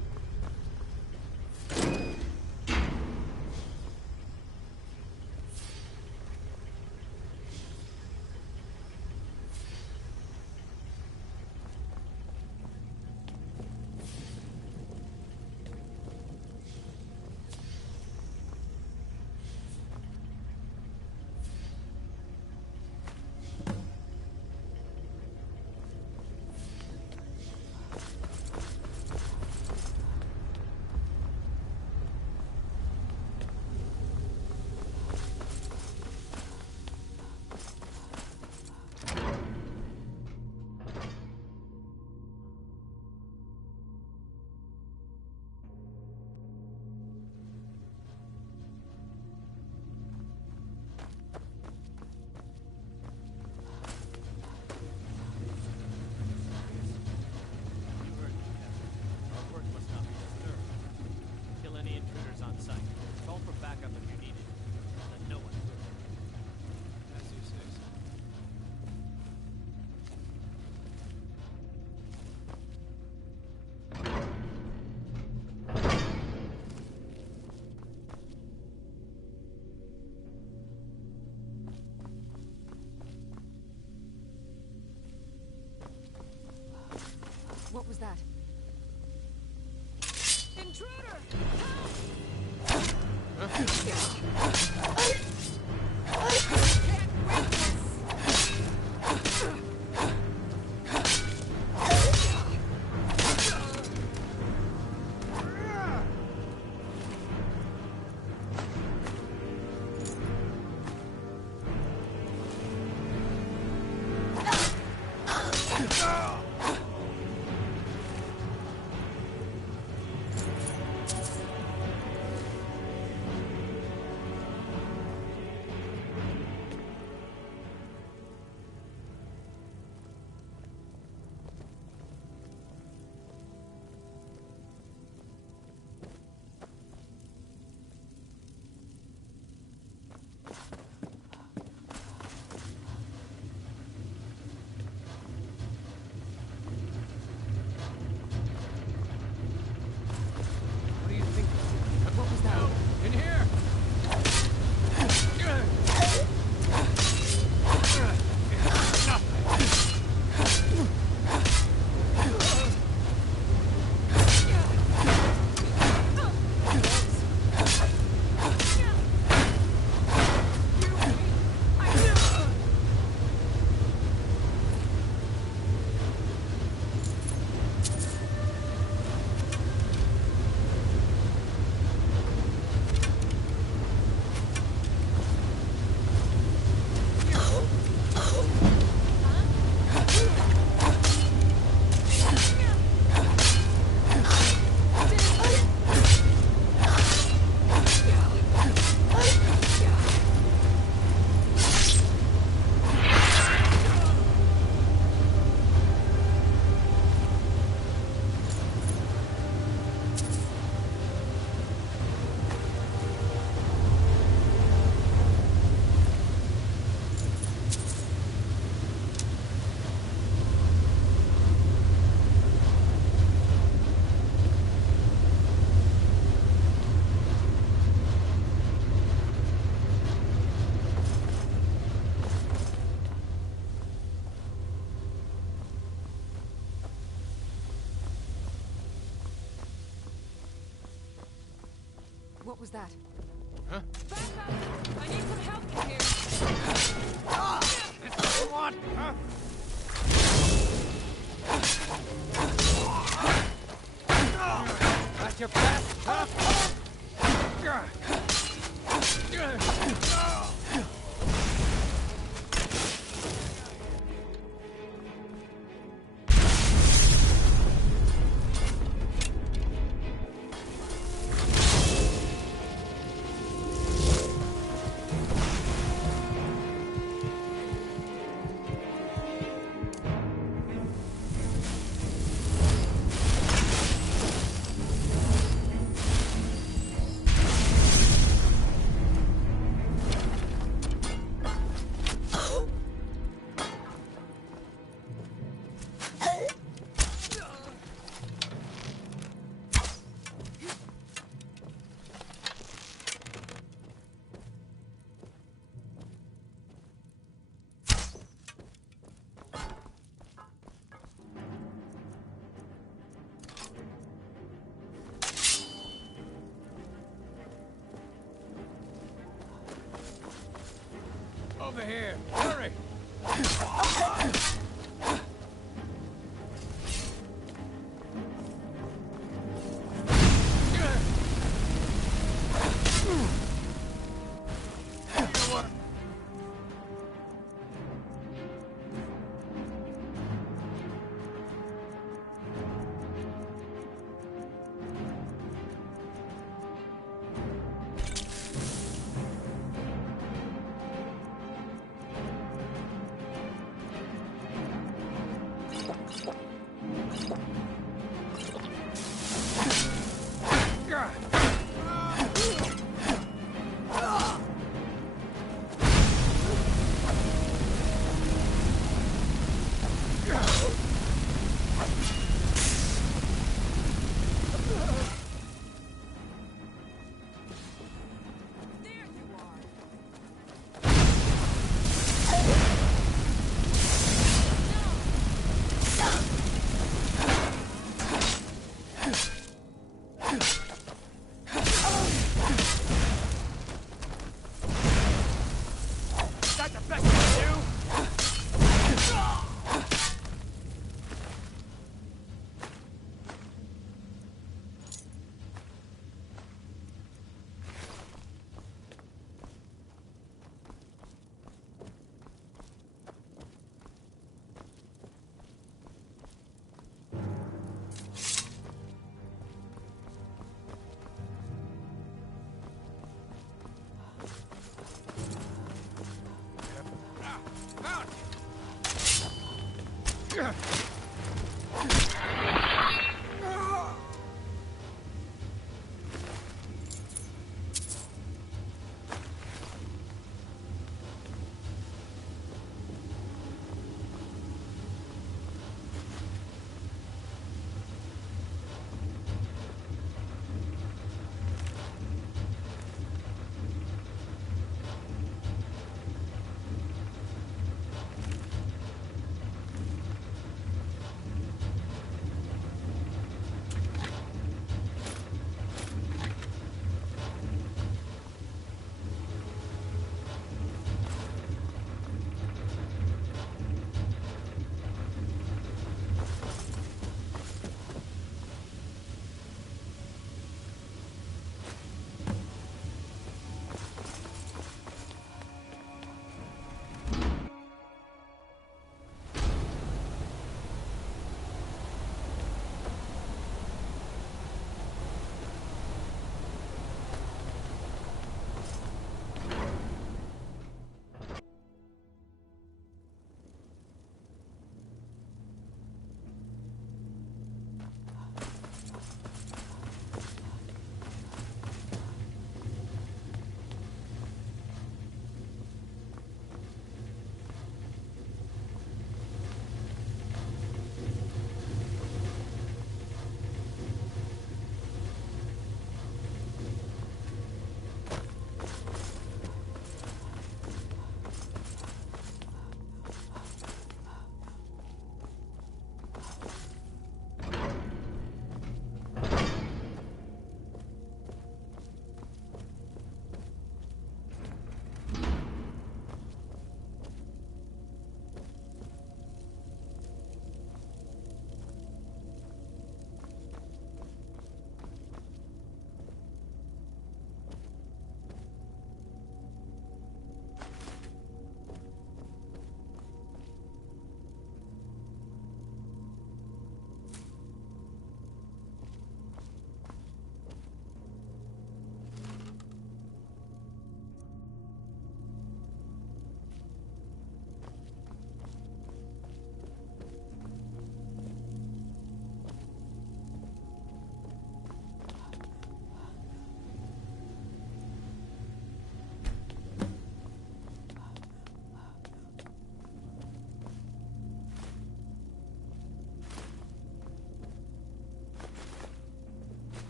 What was that? Intruder! What was that? Huh? Back up! I need some help in here! What? Huh? Got your best, huh? Over here! Hurry!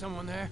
someone there?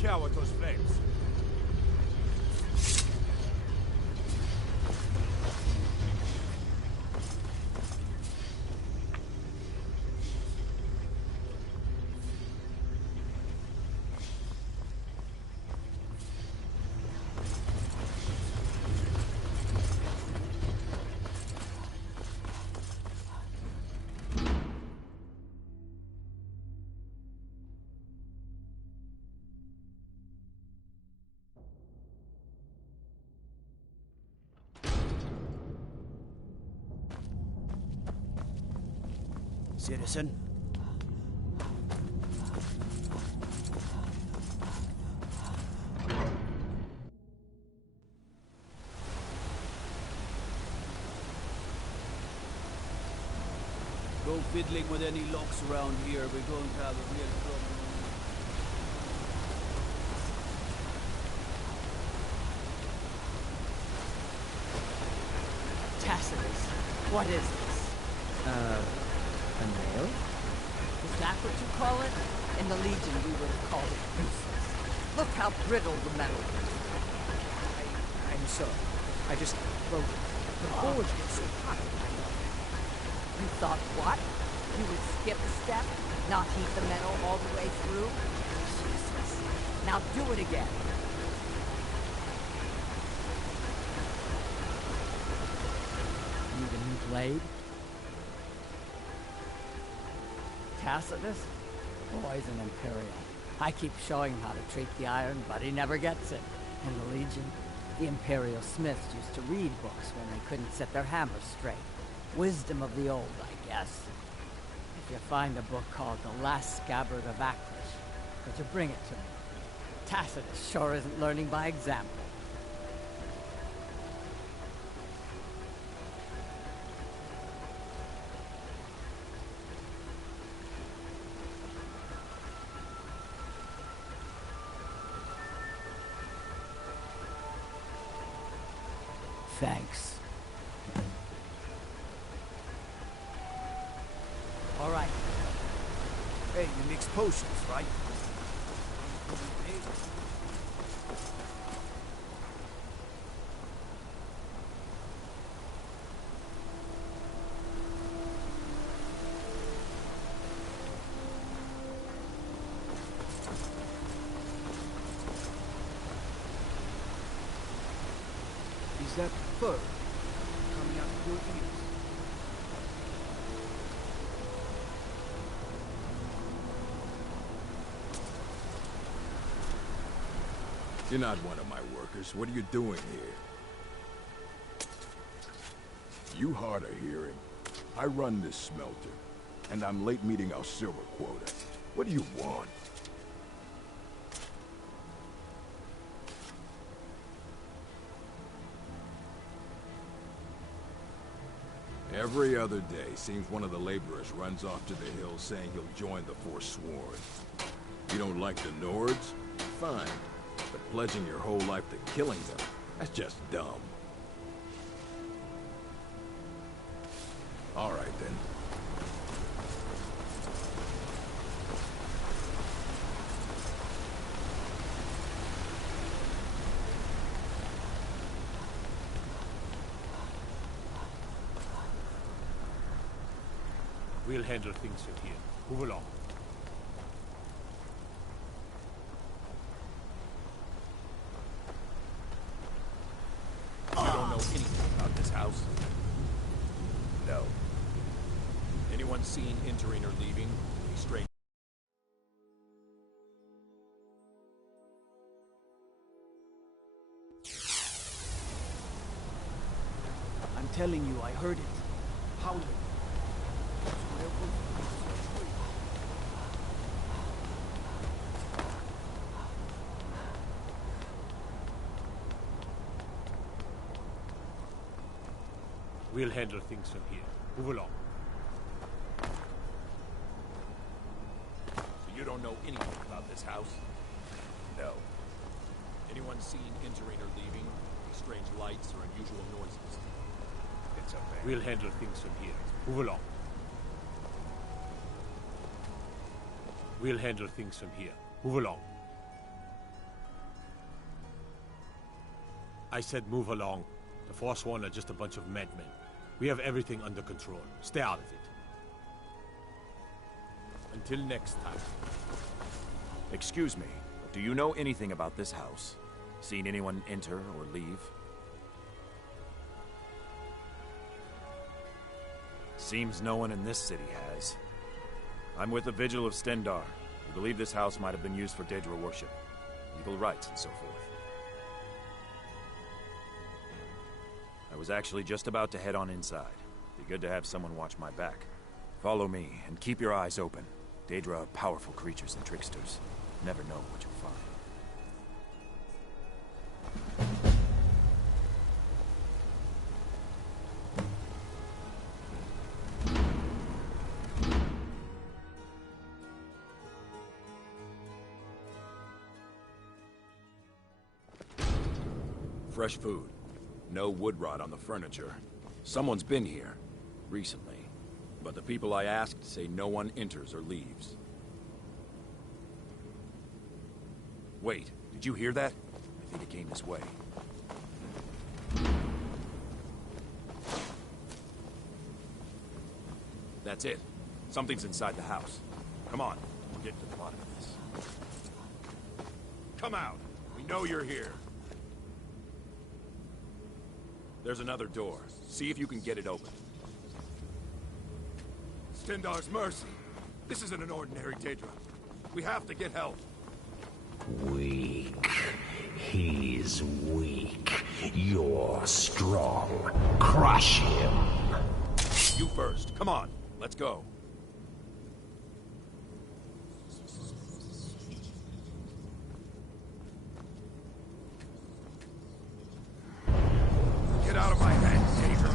cow with those flames. Citizen? Go fiddling with any locks around here. We're going to have a real problem. Tacitus, what is this? A nail? Is that what you call it? In the Legion, we would have called it useless. Look how brittle the metal is. I'm sorry. I just... Well, the forge gets so hot. You thought what? You would skip a step? Not heat the metal all the way through? Jesus. Now do it again. Need a new blade? Tacitus? Boy's an Imperial. I keep showing him how to treat the iron, but he never gets it. In the Legion, the Imperial smiths used to read books when they couldn't set their hammers straight. Wisdom of the old, I guess. If you find a book called The Last Scabbard of Akrish, could you bring it to me? Tacitus sure isn't learning by example. Thanks. All right. Hey, you mix potions, right? Is that fur coming out of your ears? You're not one of my workers. What are you doing here? You hard of hearing. I run this smelter, and I'm late meeting our silver quota. What do you want? Every other day, seems one of the laborers runs off to the hills saying he'll join the Forsworn. You don't like the Nords? Fine. But pledging your whole life to killing them, that's just dumb. All right, then. We'll handle things from here. Move along. You don't know anything about this house? No. Anyone seen entering or leaving? Any strange? I'm telling you, I heard it. Howling. We'll handle things from here. Move along. So you don't know anything about this house? No. Anyone seen entering or leaving? Any strange lights or unusual noises? It's okay. We'll handle things from here. Move along. We'll handle things from here. Move along. I said move along. The Forsworn are just a bunch of madmen. We have everything under control. Stay out of it. Until next time. Excuse me, do you know anything about this house? Seen anyone enter or leave? Seems no one in this city has. I'm with the Vigil of Stendar. We believe this house might have been used for Daedra worship, legal rites and so forth. I was actually just about to head on inside. Be good to have someone watch my back. Follow me, and keep your eyes open. Daedra are powerful creatures and tricksters. Never know what you'll find. Fresh food. No wood rot on the furniture. Someone's been here. Recently. But the people I asked say no one enters or leaves. Wait, did you hear that? I think it came this way. That's it. Something's inside the house. Come on, we'll get to the bottom of this. Come out! We know you're here. There's another door. See if you can get it open. Stendar's mercy. This isn't an ordinary Daedra. We have to get help. Weak. He's weak. You're strong. Crush him. You first. Come on. Let's go. Get out of my head, Daedra.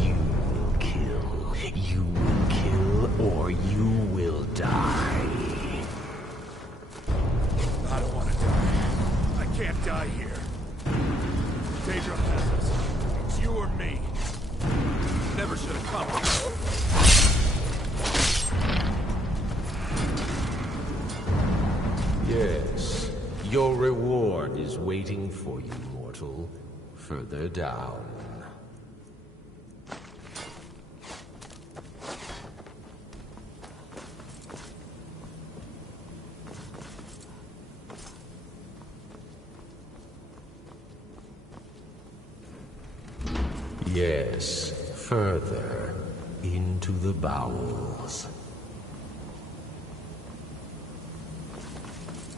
You will kill. You will kill, or you will die. I don't want to die. I can't die here. Daedra has us. It's you or me. Never should have come here. Yes. Your reward is waiting for you, mortal. Further down. Yes, further into the bowels.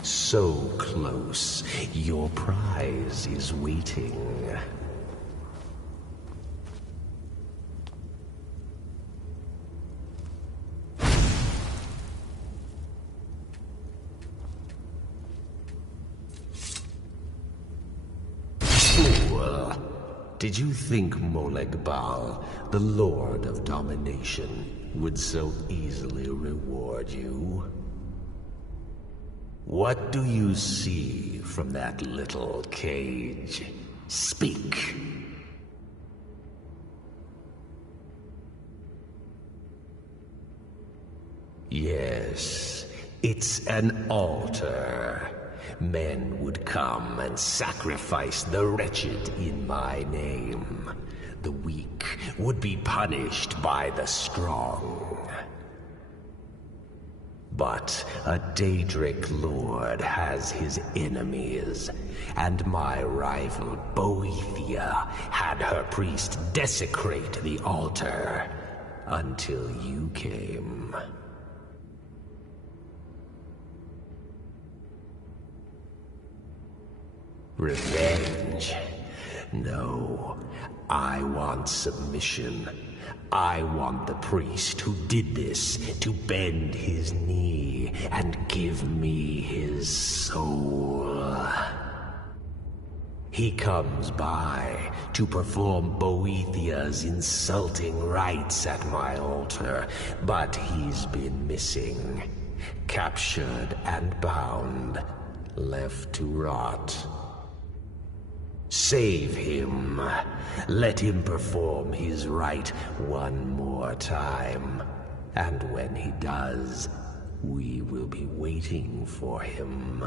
So close, your prize is waiting. Fool! Did you think Moleg Bal, the Lord of Domination, would so easily reward you? What do you see from that little cage? Speak. Yes, it's an altar. Men would come and sacrifice the wretched in my name. The weak would be punished by the strong. But a Daedric lord has his enemies, and my rival Boethia had her priest desecrate the altar until you came. Revenge? No, I want submission. I want the priest who did this to bend his knee and give me his soul. He comes by to perform Boethia's insulting rites at my altar, but he's been missing. Captured and bound, left to rot. Save him. Let him perform his rite one more time. And when he does, we will be waiting for him.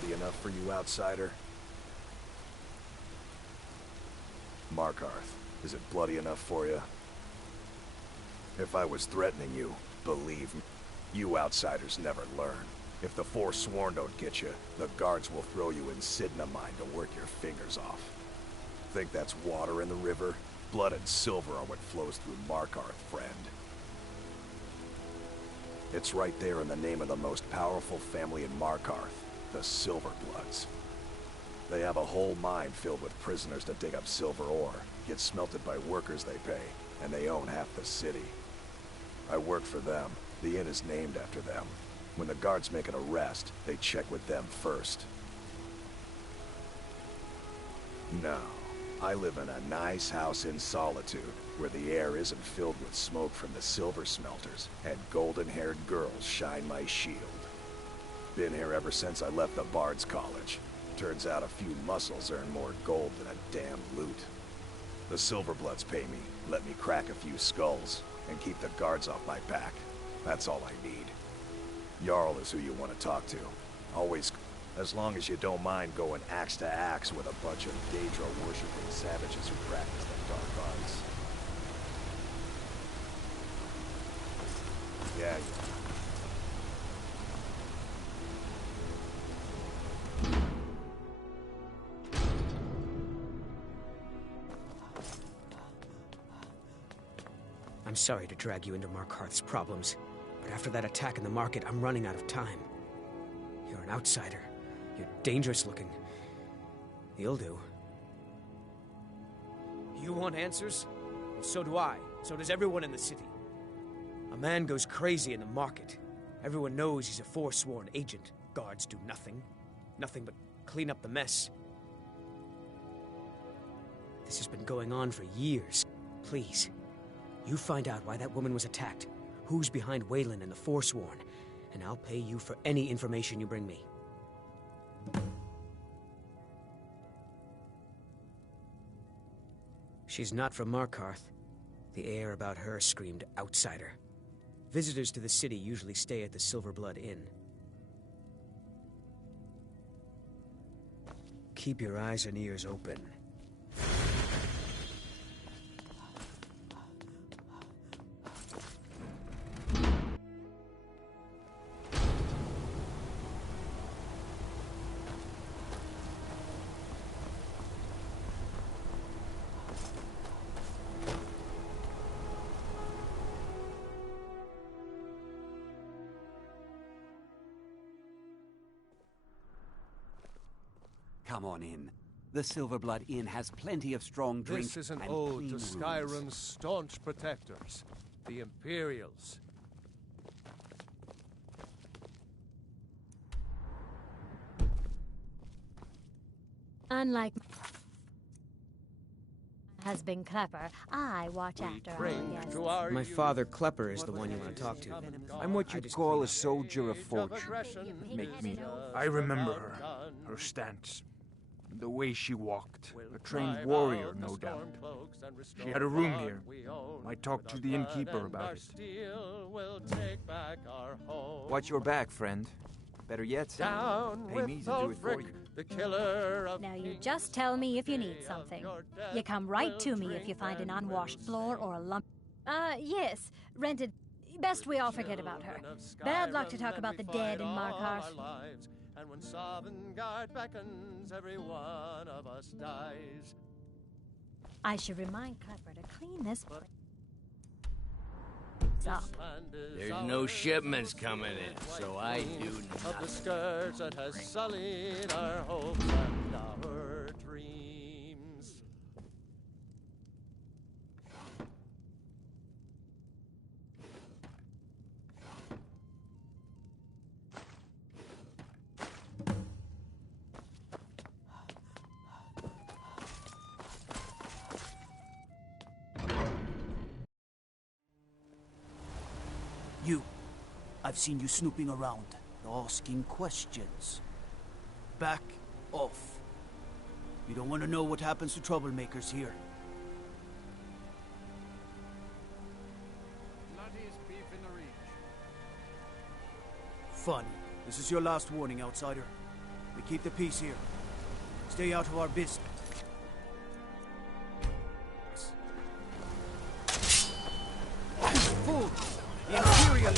bloody enough for you, outsider? Markarth, is it bloody enough for you? If I was threatening you, believe me, you outsiders never learn. If the Forsworn don't get you, the guards will throw you in Sidna mine to work your fingers off. Think that's water in the river? Blood and silver are what flows through Markarth, friend. It's right there in the name of the most powerful family in Markarth, the Silverbloods. They have a whole mine filled with prisoners to dig up silver ore, get smelted by workers they pay, and they own half the city. I work for them. The inn is named after them. When the guards make an arrest, they check with them first. No, I live in a nice house in solitude, where the air isn't filled with smoke from the silver smelters, and golden-haired girls shine my shield. Been here ever since I left the Bard's College. Turns out a few muscles earn more gold than a damn loot. The Silverbloods pay me, let me crack a few skulls, and keep the guards off my back. That's all I need. Jarl is who you want to talk to. Always, as long as you don't mind going axe to axe with a bunch of Daedra-worshipping savages who practice the dark arts. Yeah. I'm sorry to drag you into Markarth's problems, but after that attack in the market, I'm running out of time. You're an outsider. You're dangerous looking. You'll do. You want answers? Well, so do I. So does everyone in the city. A man goes crazy in the market. Everyone knows he's a Forsworn agent. Guards do nothing. Nothing but clean up the mess. This has been going on for years. Please. You find out why that woman was attacked, who's behind Waylon and the Forsworn, and I'll pay you for any information you bring me. She's not from Markarth. The air about her screamed outsider. Visitors to the city usually stay at the Silverblood Inn. Keep your eyes and ears open. Come on in. The Silverblood Inn has plenty of strong drink This is an and ode clean to rooms. Skyrim's staunch protectors, the Imperials. Unlike husband Klepper, I watch after our guests. My father, Klepper, is the one you want to talk to. I'm what you'd call a soldier of fortune. Make me. I remember her. Her stance. The way she walked. A trained warrior, no doubt. She had a room here. I talked to the innkeeper about it. Watch your back, friend. Better yet, pay me to do it for you. Now you just tell me if you need something. You come right to me if you find an unwashed floor or a lump. Yes, rented. Best we all forget about her. Bad luck to talk about the dead in Markarth. And when Sovngarde beckons, every one of us dies. I should remind Klepper to clean this place up. There's no shipments coming in, so I do Of the nothing. scourge that has sullied our hopes and our dreams. You. I've seen you snooping around, asking questions. Back off. You don't want to know what happens to troublemakers here. Bloodiest beef in the reach. Funny. This is your last warning, outsider. We keep the peace here. Stay out of our business. Fool! The Imperial...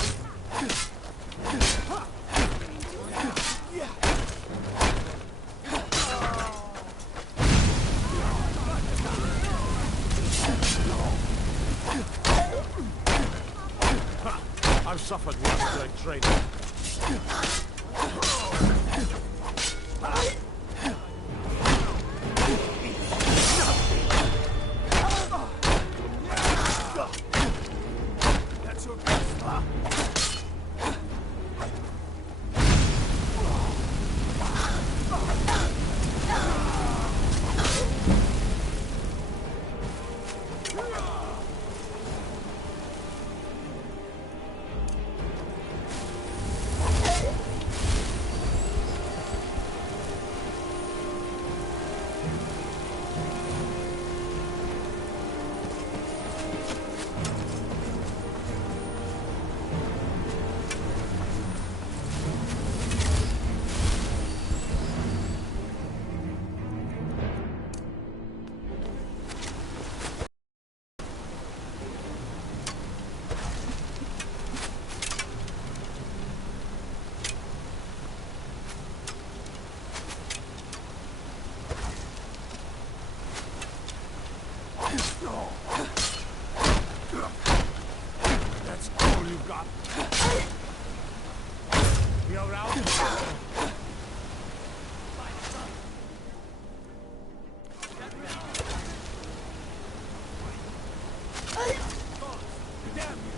I've suffered worse like training. That's your best, huh? That's all you got. You're out. Damn you!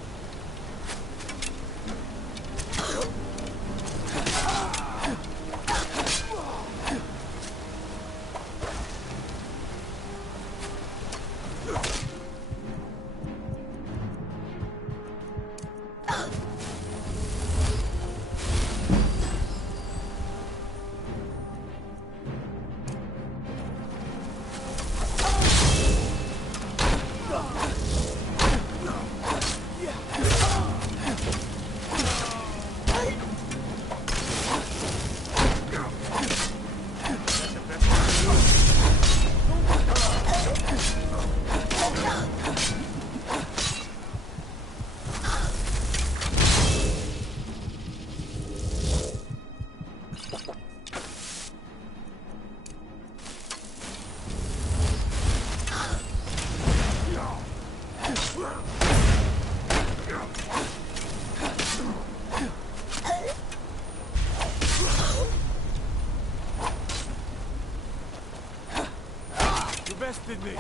You bested me.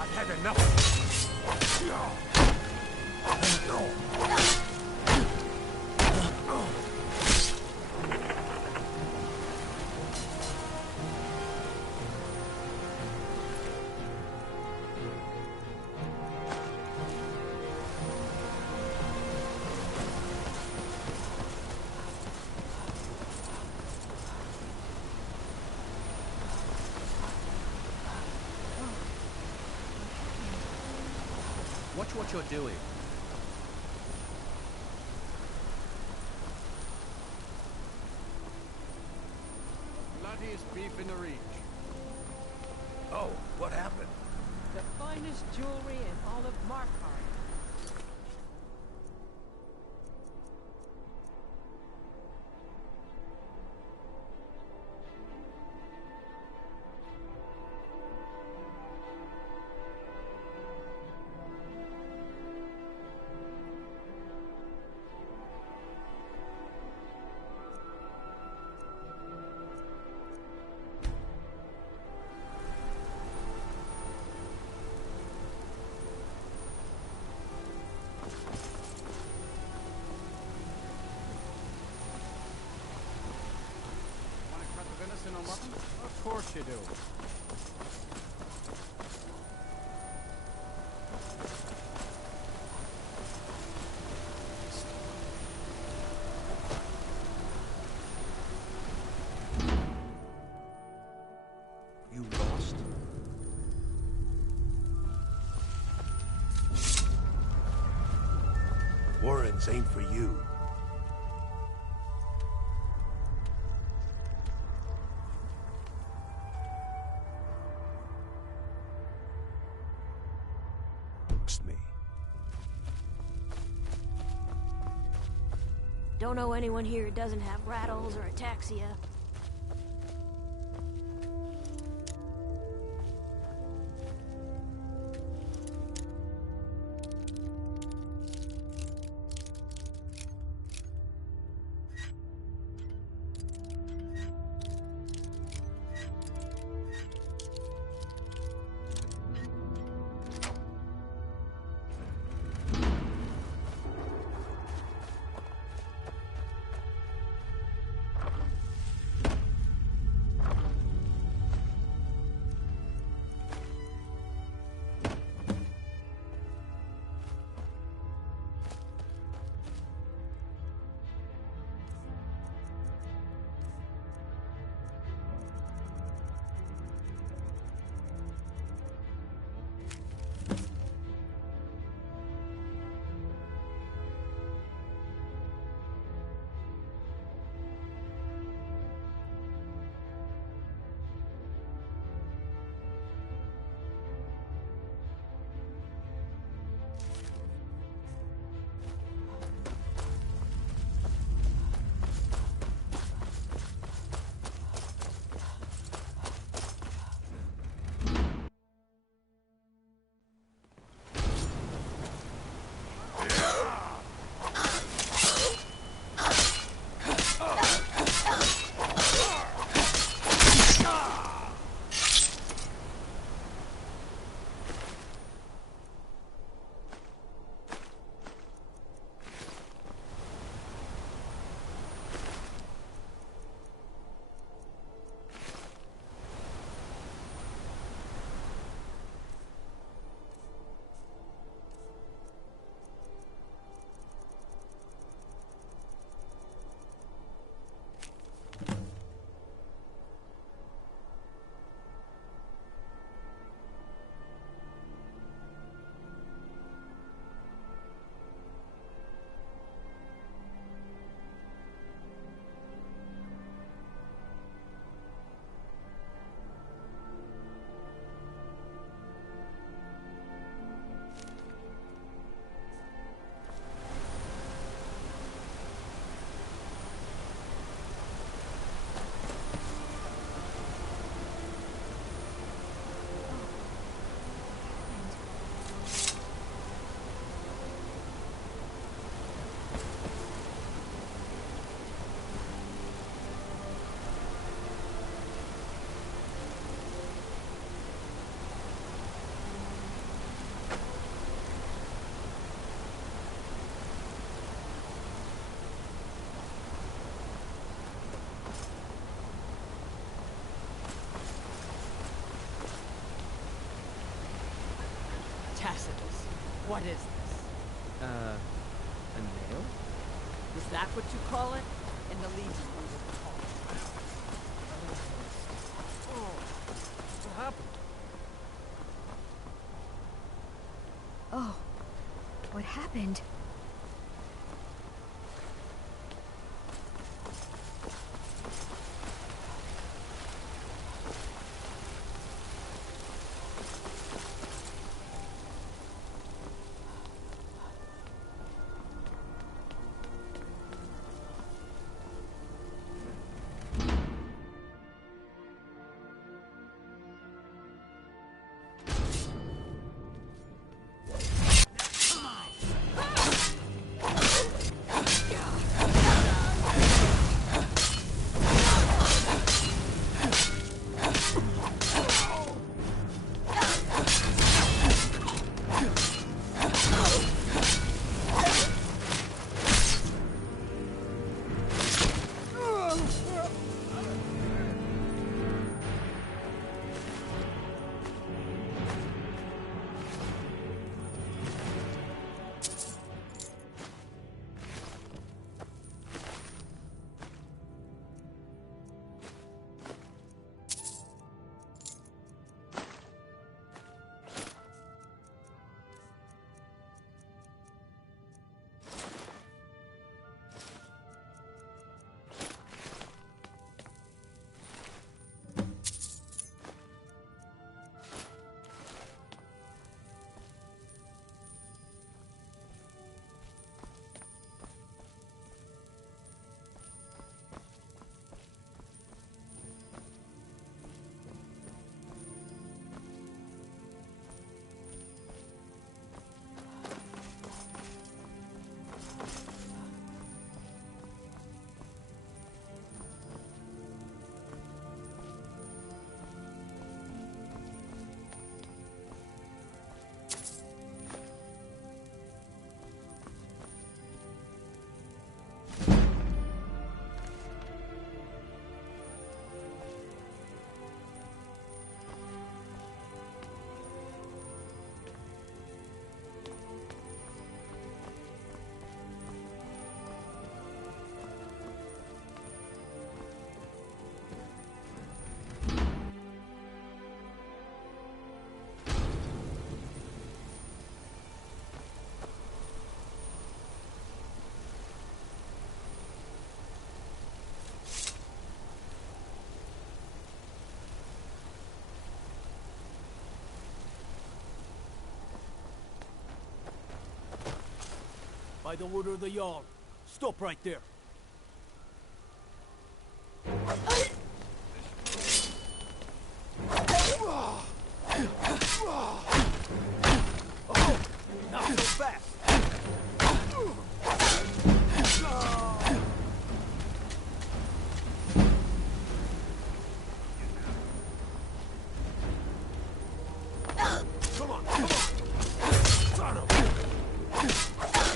I've had enough. Watch what you're doing. finest beef in the region. Oh, what happened? The finest jewelry in all of Markarth. Of course you do. You lost? Warrens ain't for you. Me. Don't know anyone here who doesn't have rattles or ataxia. Tacitus, what is this? A nail? Is that what you call it? In the Legion, we would call it. Oh, what happened? Oh, what happened? By the order of the Jarl. Stop right there. Oh, not so fast. Come on, come on! Son of a...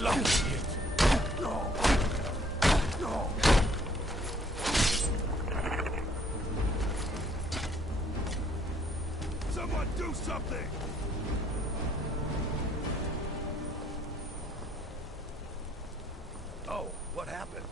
Lucky hit. No. No. Someone do something! Oh, what happened?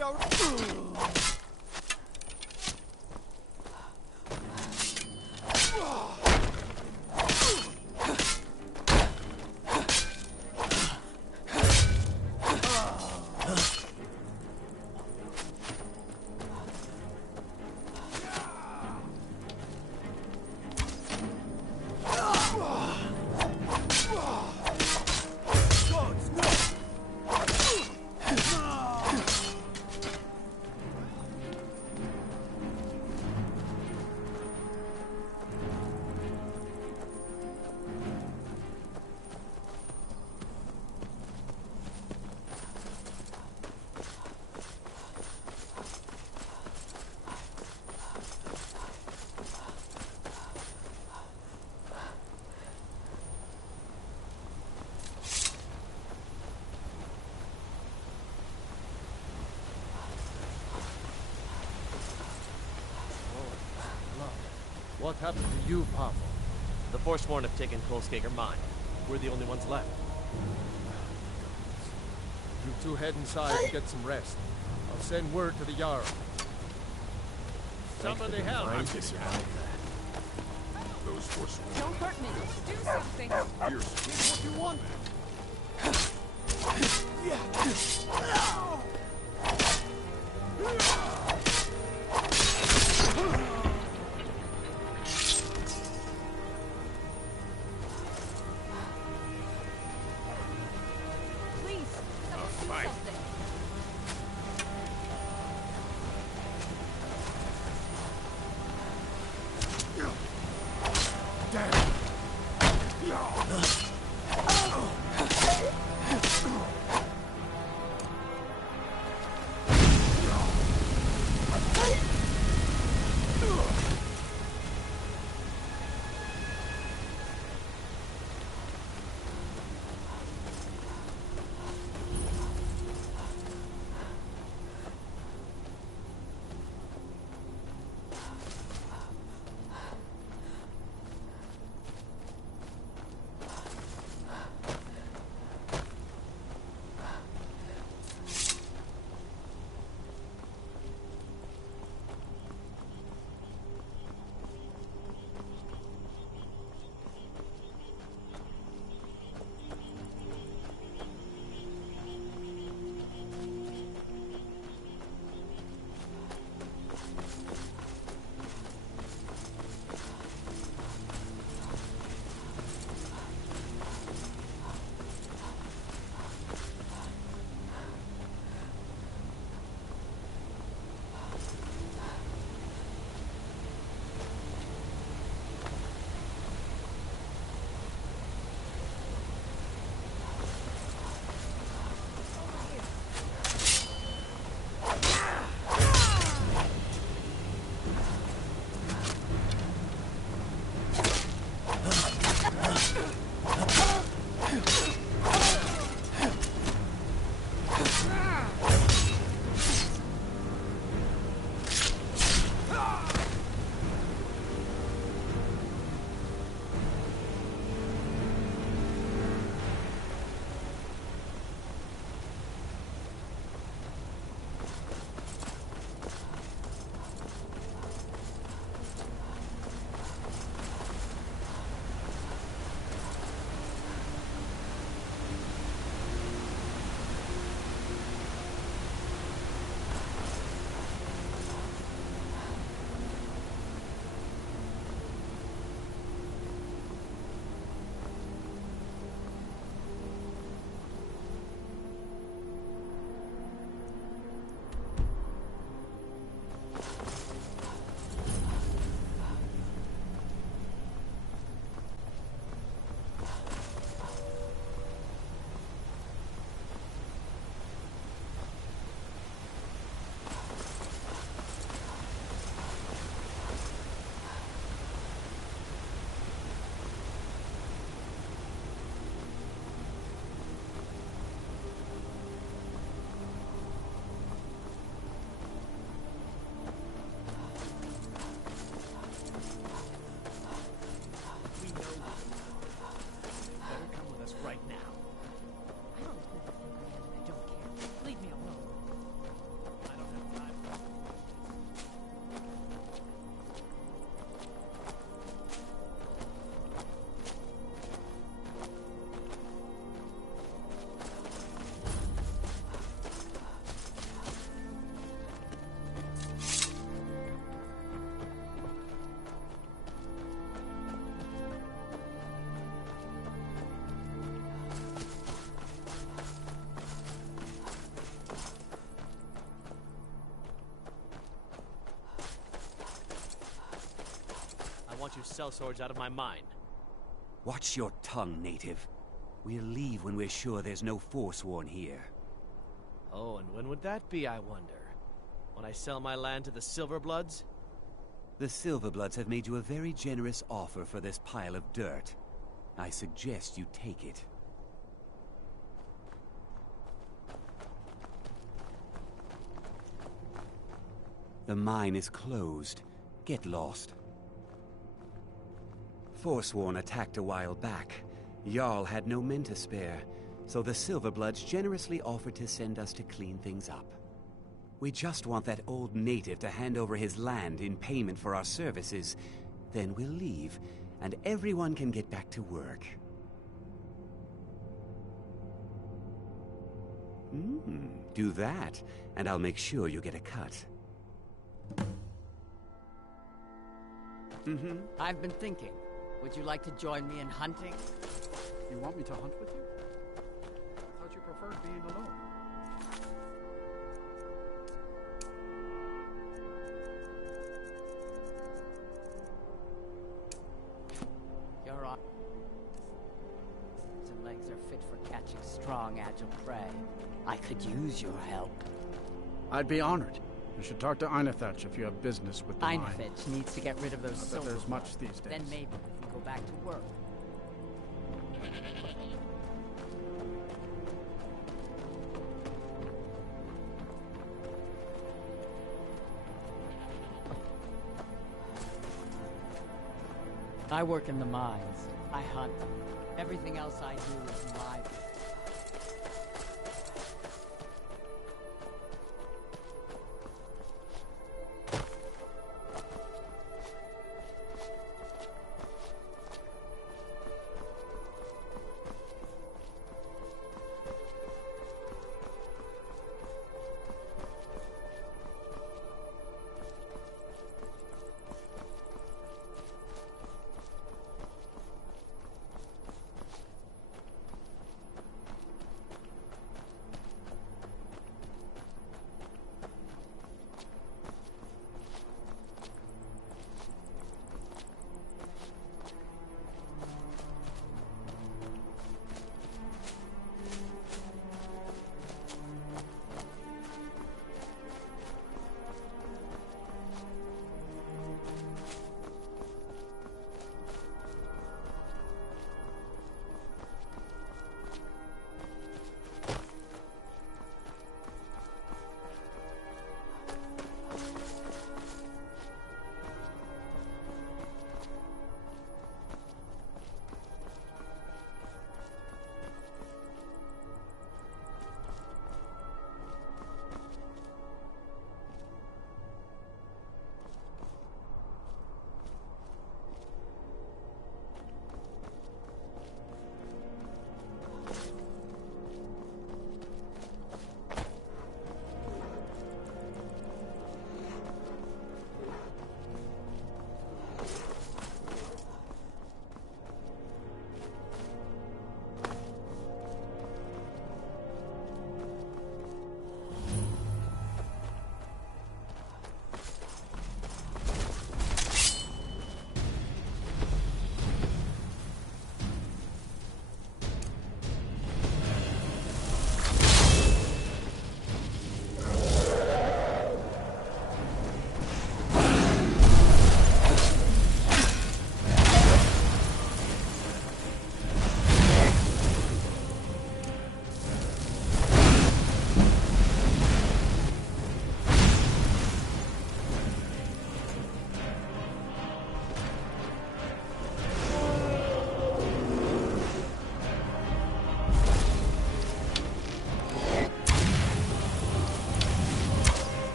We are... What happened to you, Papa? The Forsworn have taken Kolskager mine. We're the only ones left. You two head inside and get some rest. I'll send word to the Jarl. Somebody help! I'm getting out of that. Those Forsworn. Don't hurt me. Do something. Fierce. What you want? Please, someone do something. want you sellswords out of my mine. Watch your tongue, native. We'll leave when we're sure there's no Forsworn here. Oh, and when would that be, I wonder? When I sell my land to the Silverbloods? The Silverbloods have made you a very generous offer for this pile of dirt. I suggest you take it. The mine is closed. Get lost. Forsworn attacked a while back. Jarl had no men to spare, so the Silverbloods generously offered to send us to clean things up. We just want that old native to hand over his land in payment for our services. Then we'll leave, and everyone can get back to work. Do that, and I'll make sure you get a cut. I've been thinking. Would you like to join me in hunting? You want me to hunt with you? I thought you preferred being alone. Your arms and legs are fit for catching strong, agile prey. I could use your help. I'd be honored. You should talk to Einethach if you have business with the mine. Einethach needs to get rid of those silver. There's much these days. Then maybe we can go back to work. I work in the mines. I hunt. Everything else I do is my business.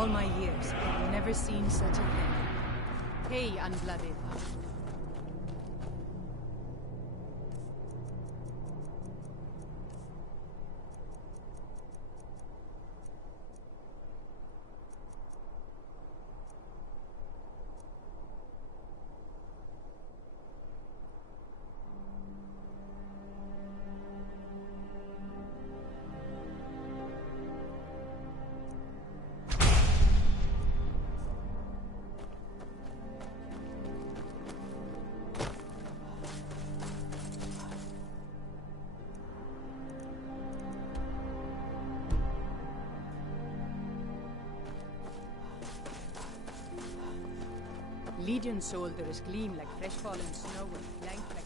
all my years, I've never seen such a thing. Hey, unblooded. Legion soldiers gleam like fresh fallen snow and flank like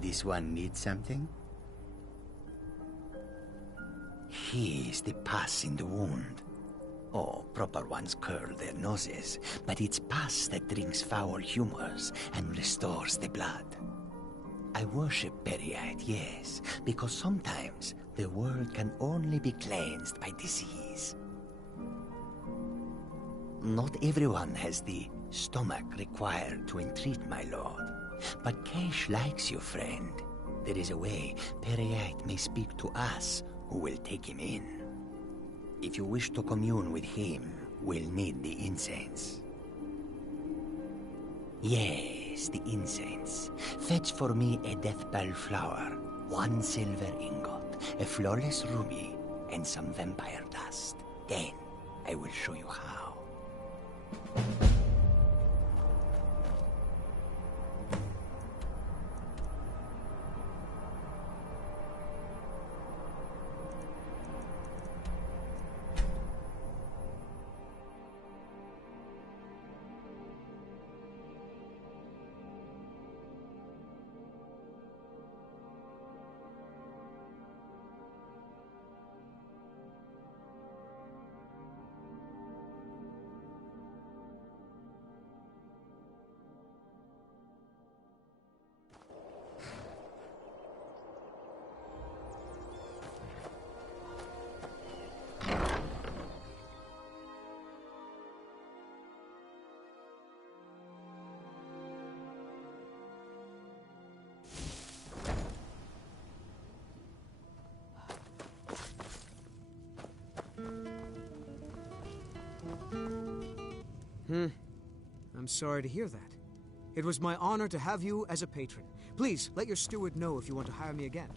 This one needs something? Here's the pus in the wound. Oh, proper ones curl their noses, but it's pus that drinks foul humors and restores the blood. I worship Periite, yes, because sometimes the world can only be cleansed by disease. Not everyone has the stomach required to entreat my lord. But Kesh likes you, friend. There is a way Periite may speak to us who will take him in. If you wish to commune with him, we'll need the incense. Yes, the incense. Fetch for me a deathbell flower, 1 silver ingot, a flawless ruby, and some vampire dust. Then I will show you how. I'm sorry to hear that. It was my honor to have you as a patron. Please, let your steward know if you want to hire me again.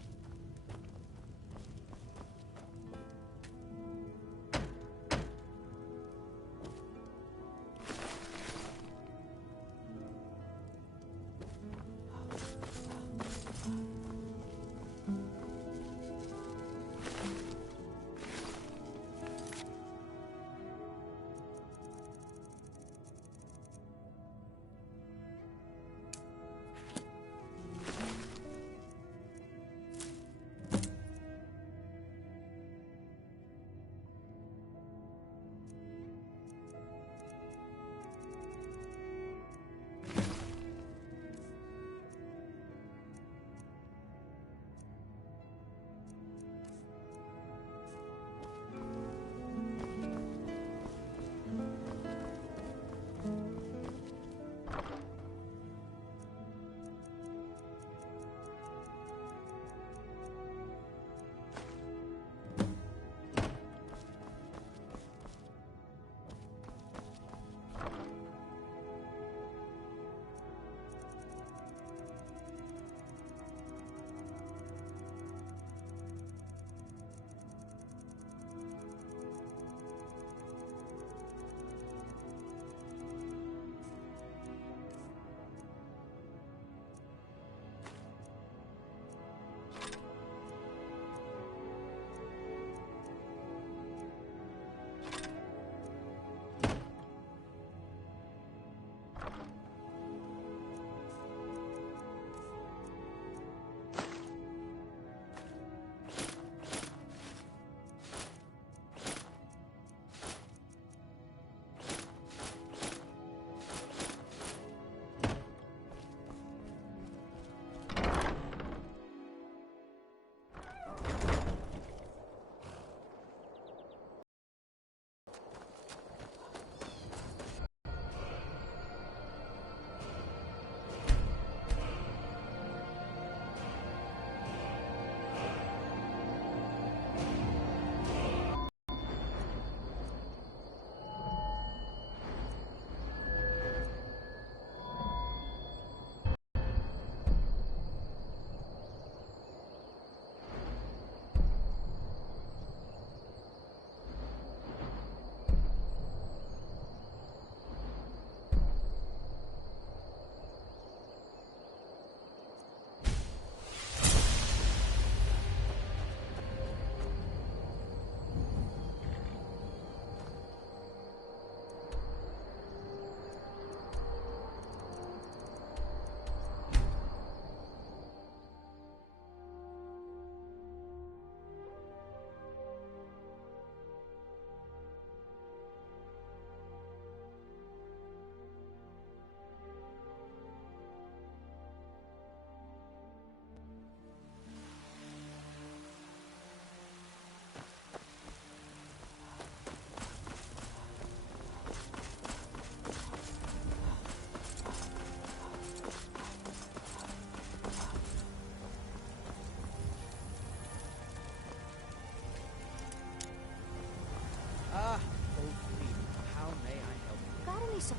so.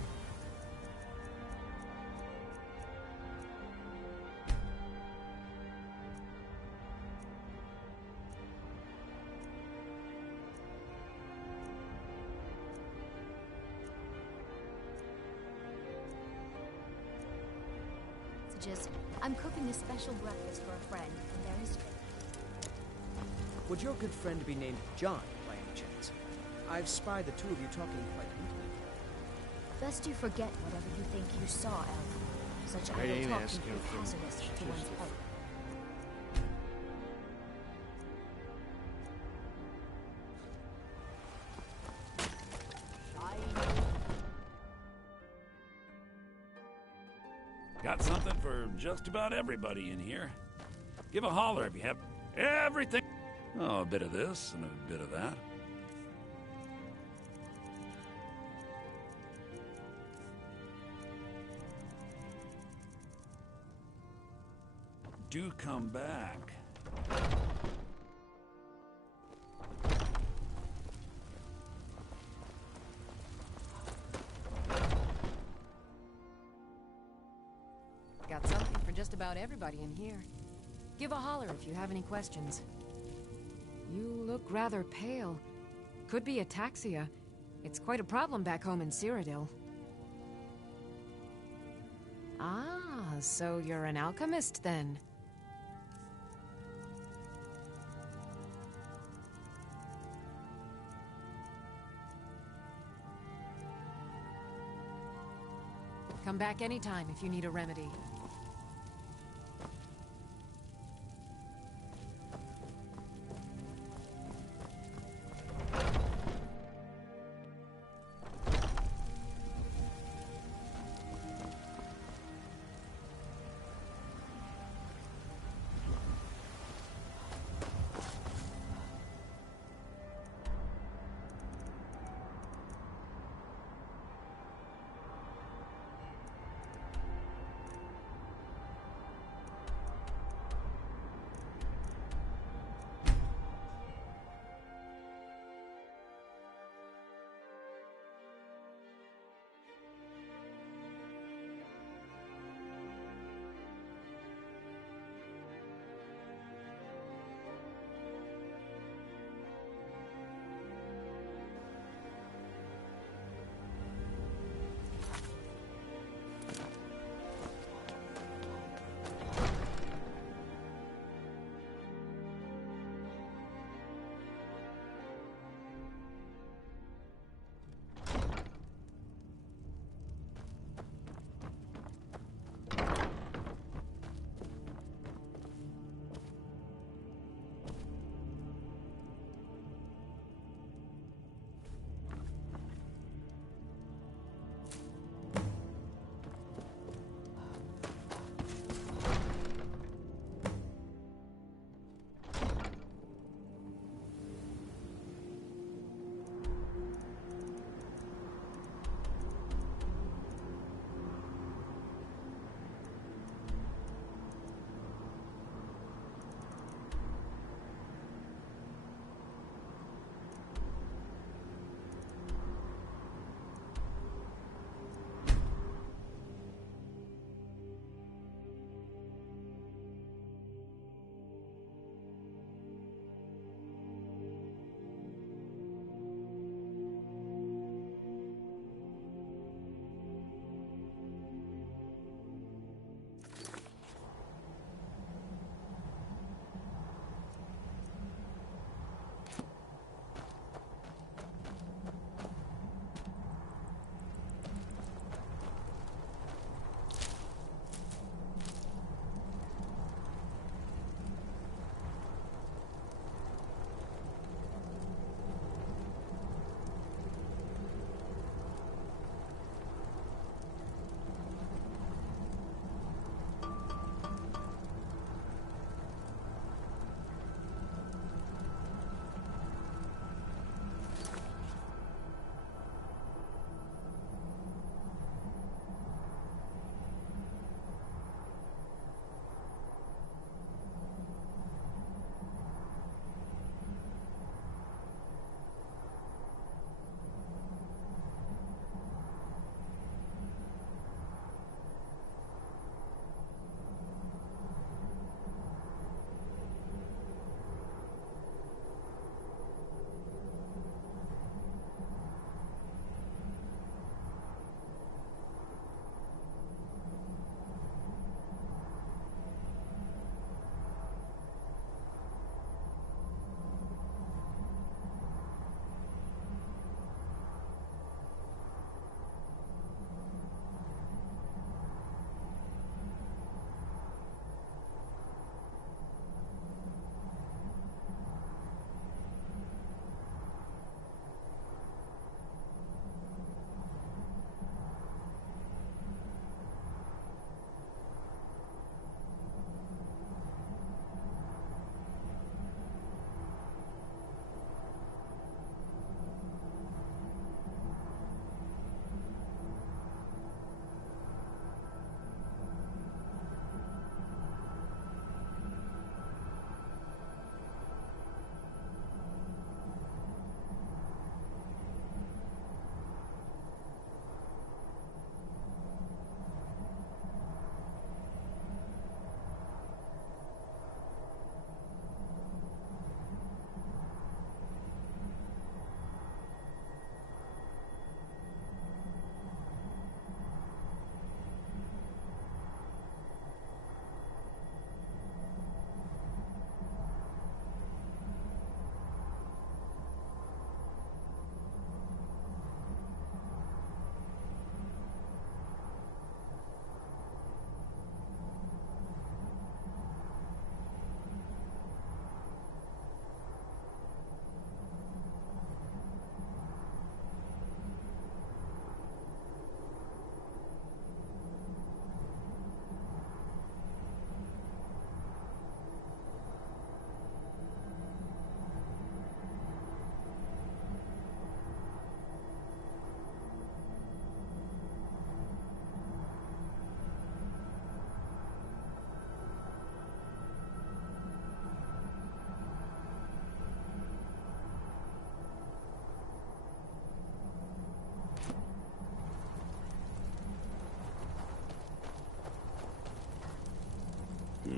I'm cooking a special breakfast for a friend, and there is... Would your good friend be named John, by any chance? I've spied the two of you talking quite intimately. Lest you forget whatever you think you saw, Elf. Such I idle ain't talk can asking prove for hazardous much, to one's just health. Got something for just about everybody in here. Give a holler if you have everything. Oh, a bit of this and a bit of that. Do come back. Got something for just about everybody in here. Give a holler if you have any questions. You look rather pale. Could be ataxia. It's quite a problem back home in Cyrodiil. Ah, so you're an alchemist then? Come back anytime if you need a remedy.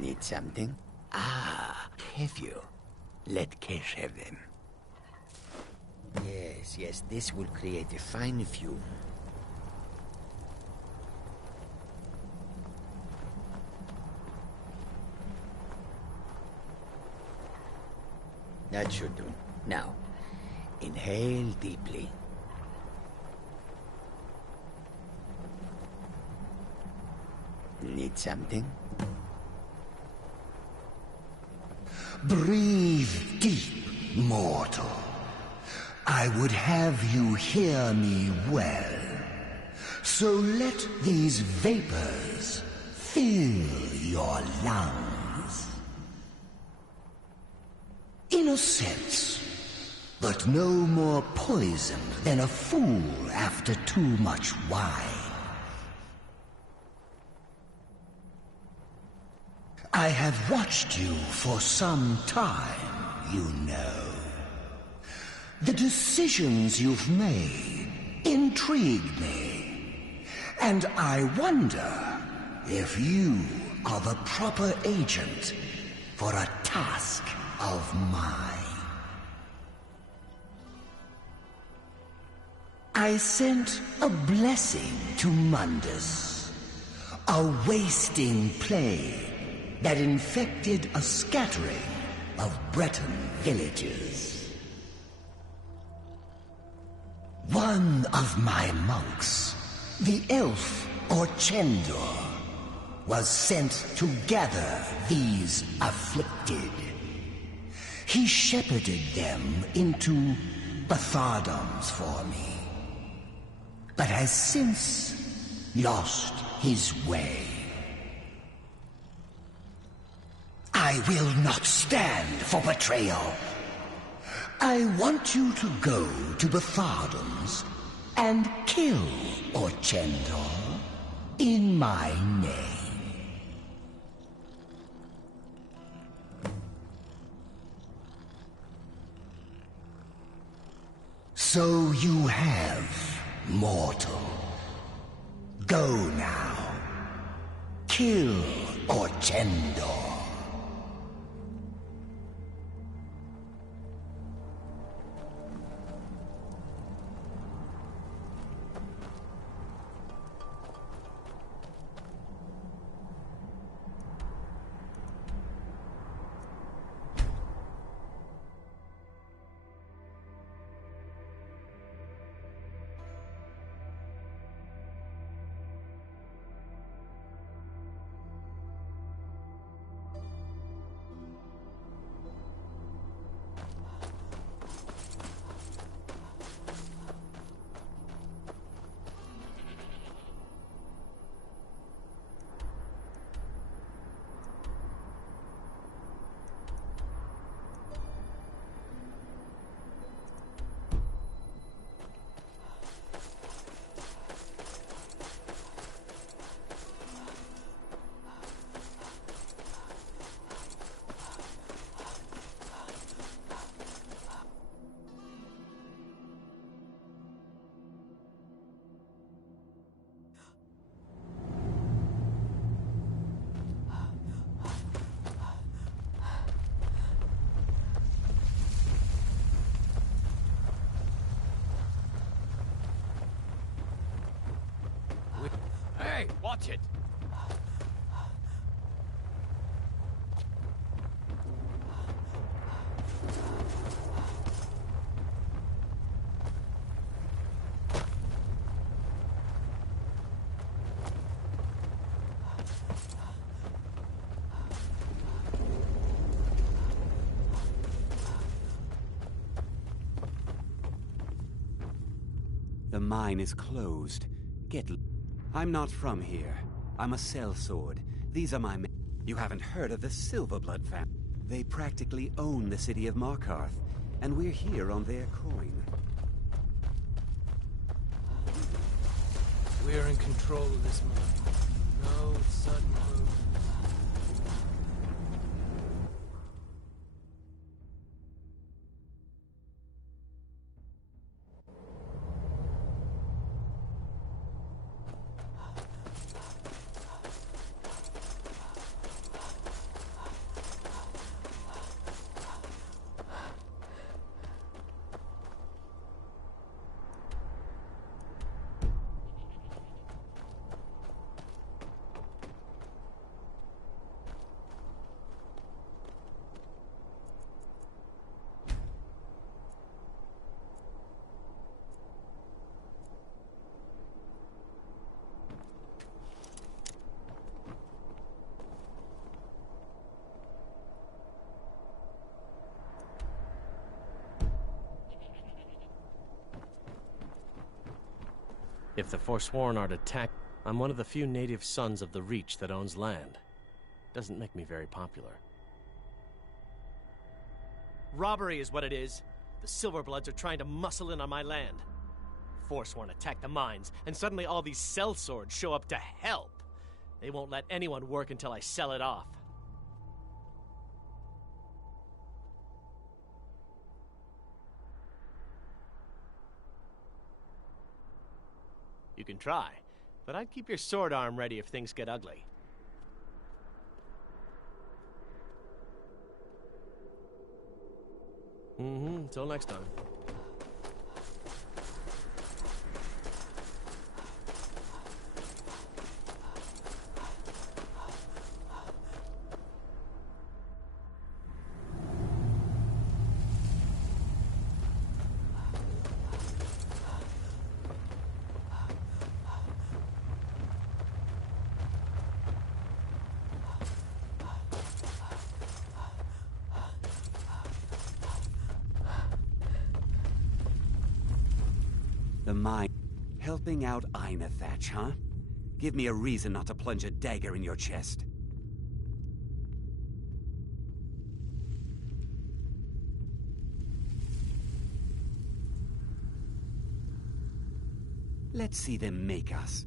Need something? Ah, have you? Let Kesh have them. Yes, this will create a fine fume. That should do. Now, inhale deeply. Need something? Breathe deep, mortal. I would have you hear me well. So let these vapors fill your lungs. In a sense, but no more poisoned than a fool after too much wine. I have watched you for some time, you know. The decisions you've made intrigue me, and I wonder if you are the proper agent for a task of mine. I sent a blessing to Mundus, a wasting plague that infected a scattering of Breton villages. One of my monks, the elf Orchendor, was sent to gather these afflicted. He shepherded them into Bathardums for me, but has since lost his way. I will not stand for betrayal. I want you to go to Bathardums and kill Orchendor in my name. So you have, mortal. Go now. Kill Orchendor. Hey, watch it! The mine is closed. I'm not from here. I'm a sellsword. These are my men. You haven't heard of the Silverblood family. They practically own the city of Markarth, and we're here on their coin. We're in control of this mine. No sudden movement. If the Forsworn are attacked, I'm one of the few native sons of the Reach that owns land. Doesn't make me very popular. Robbery is what it is. The Silverbloods are trying to muscle in on my land. Forsworn attack the mines, and suddenly all these sellswords show up to help. They won't let anyone work until I sell it off. You can try, but I'd keep your sword arm ready if things get ugly. Until next time. The mine. Helping out Einethach, huh? Give me a reason not to plunge a dagger in your chest. Let's see them make us.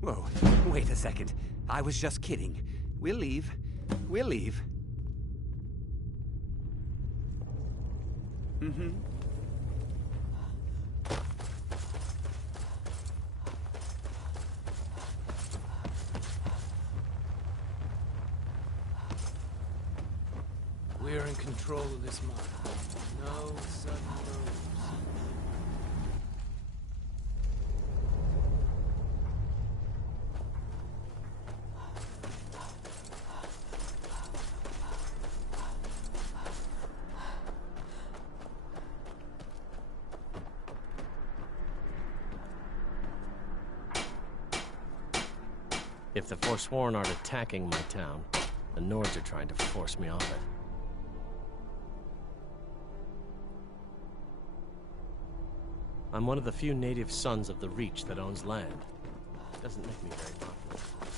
Whoa, wait a second. I was just kidding. We'll leave. We'll leave. We're in control of this mine. No sudden moves. If the Forsworn aren't attacking my town, the Nords are trying to force me off it. I'm one of the few native sons of the Reach that owns land. Doesn't make me very popular.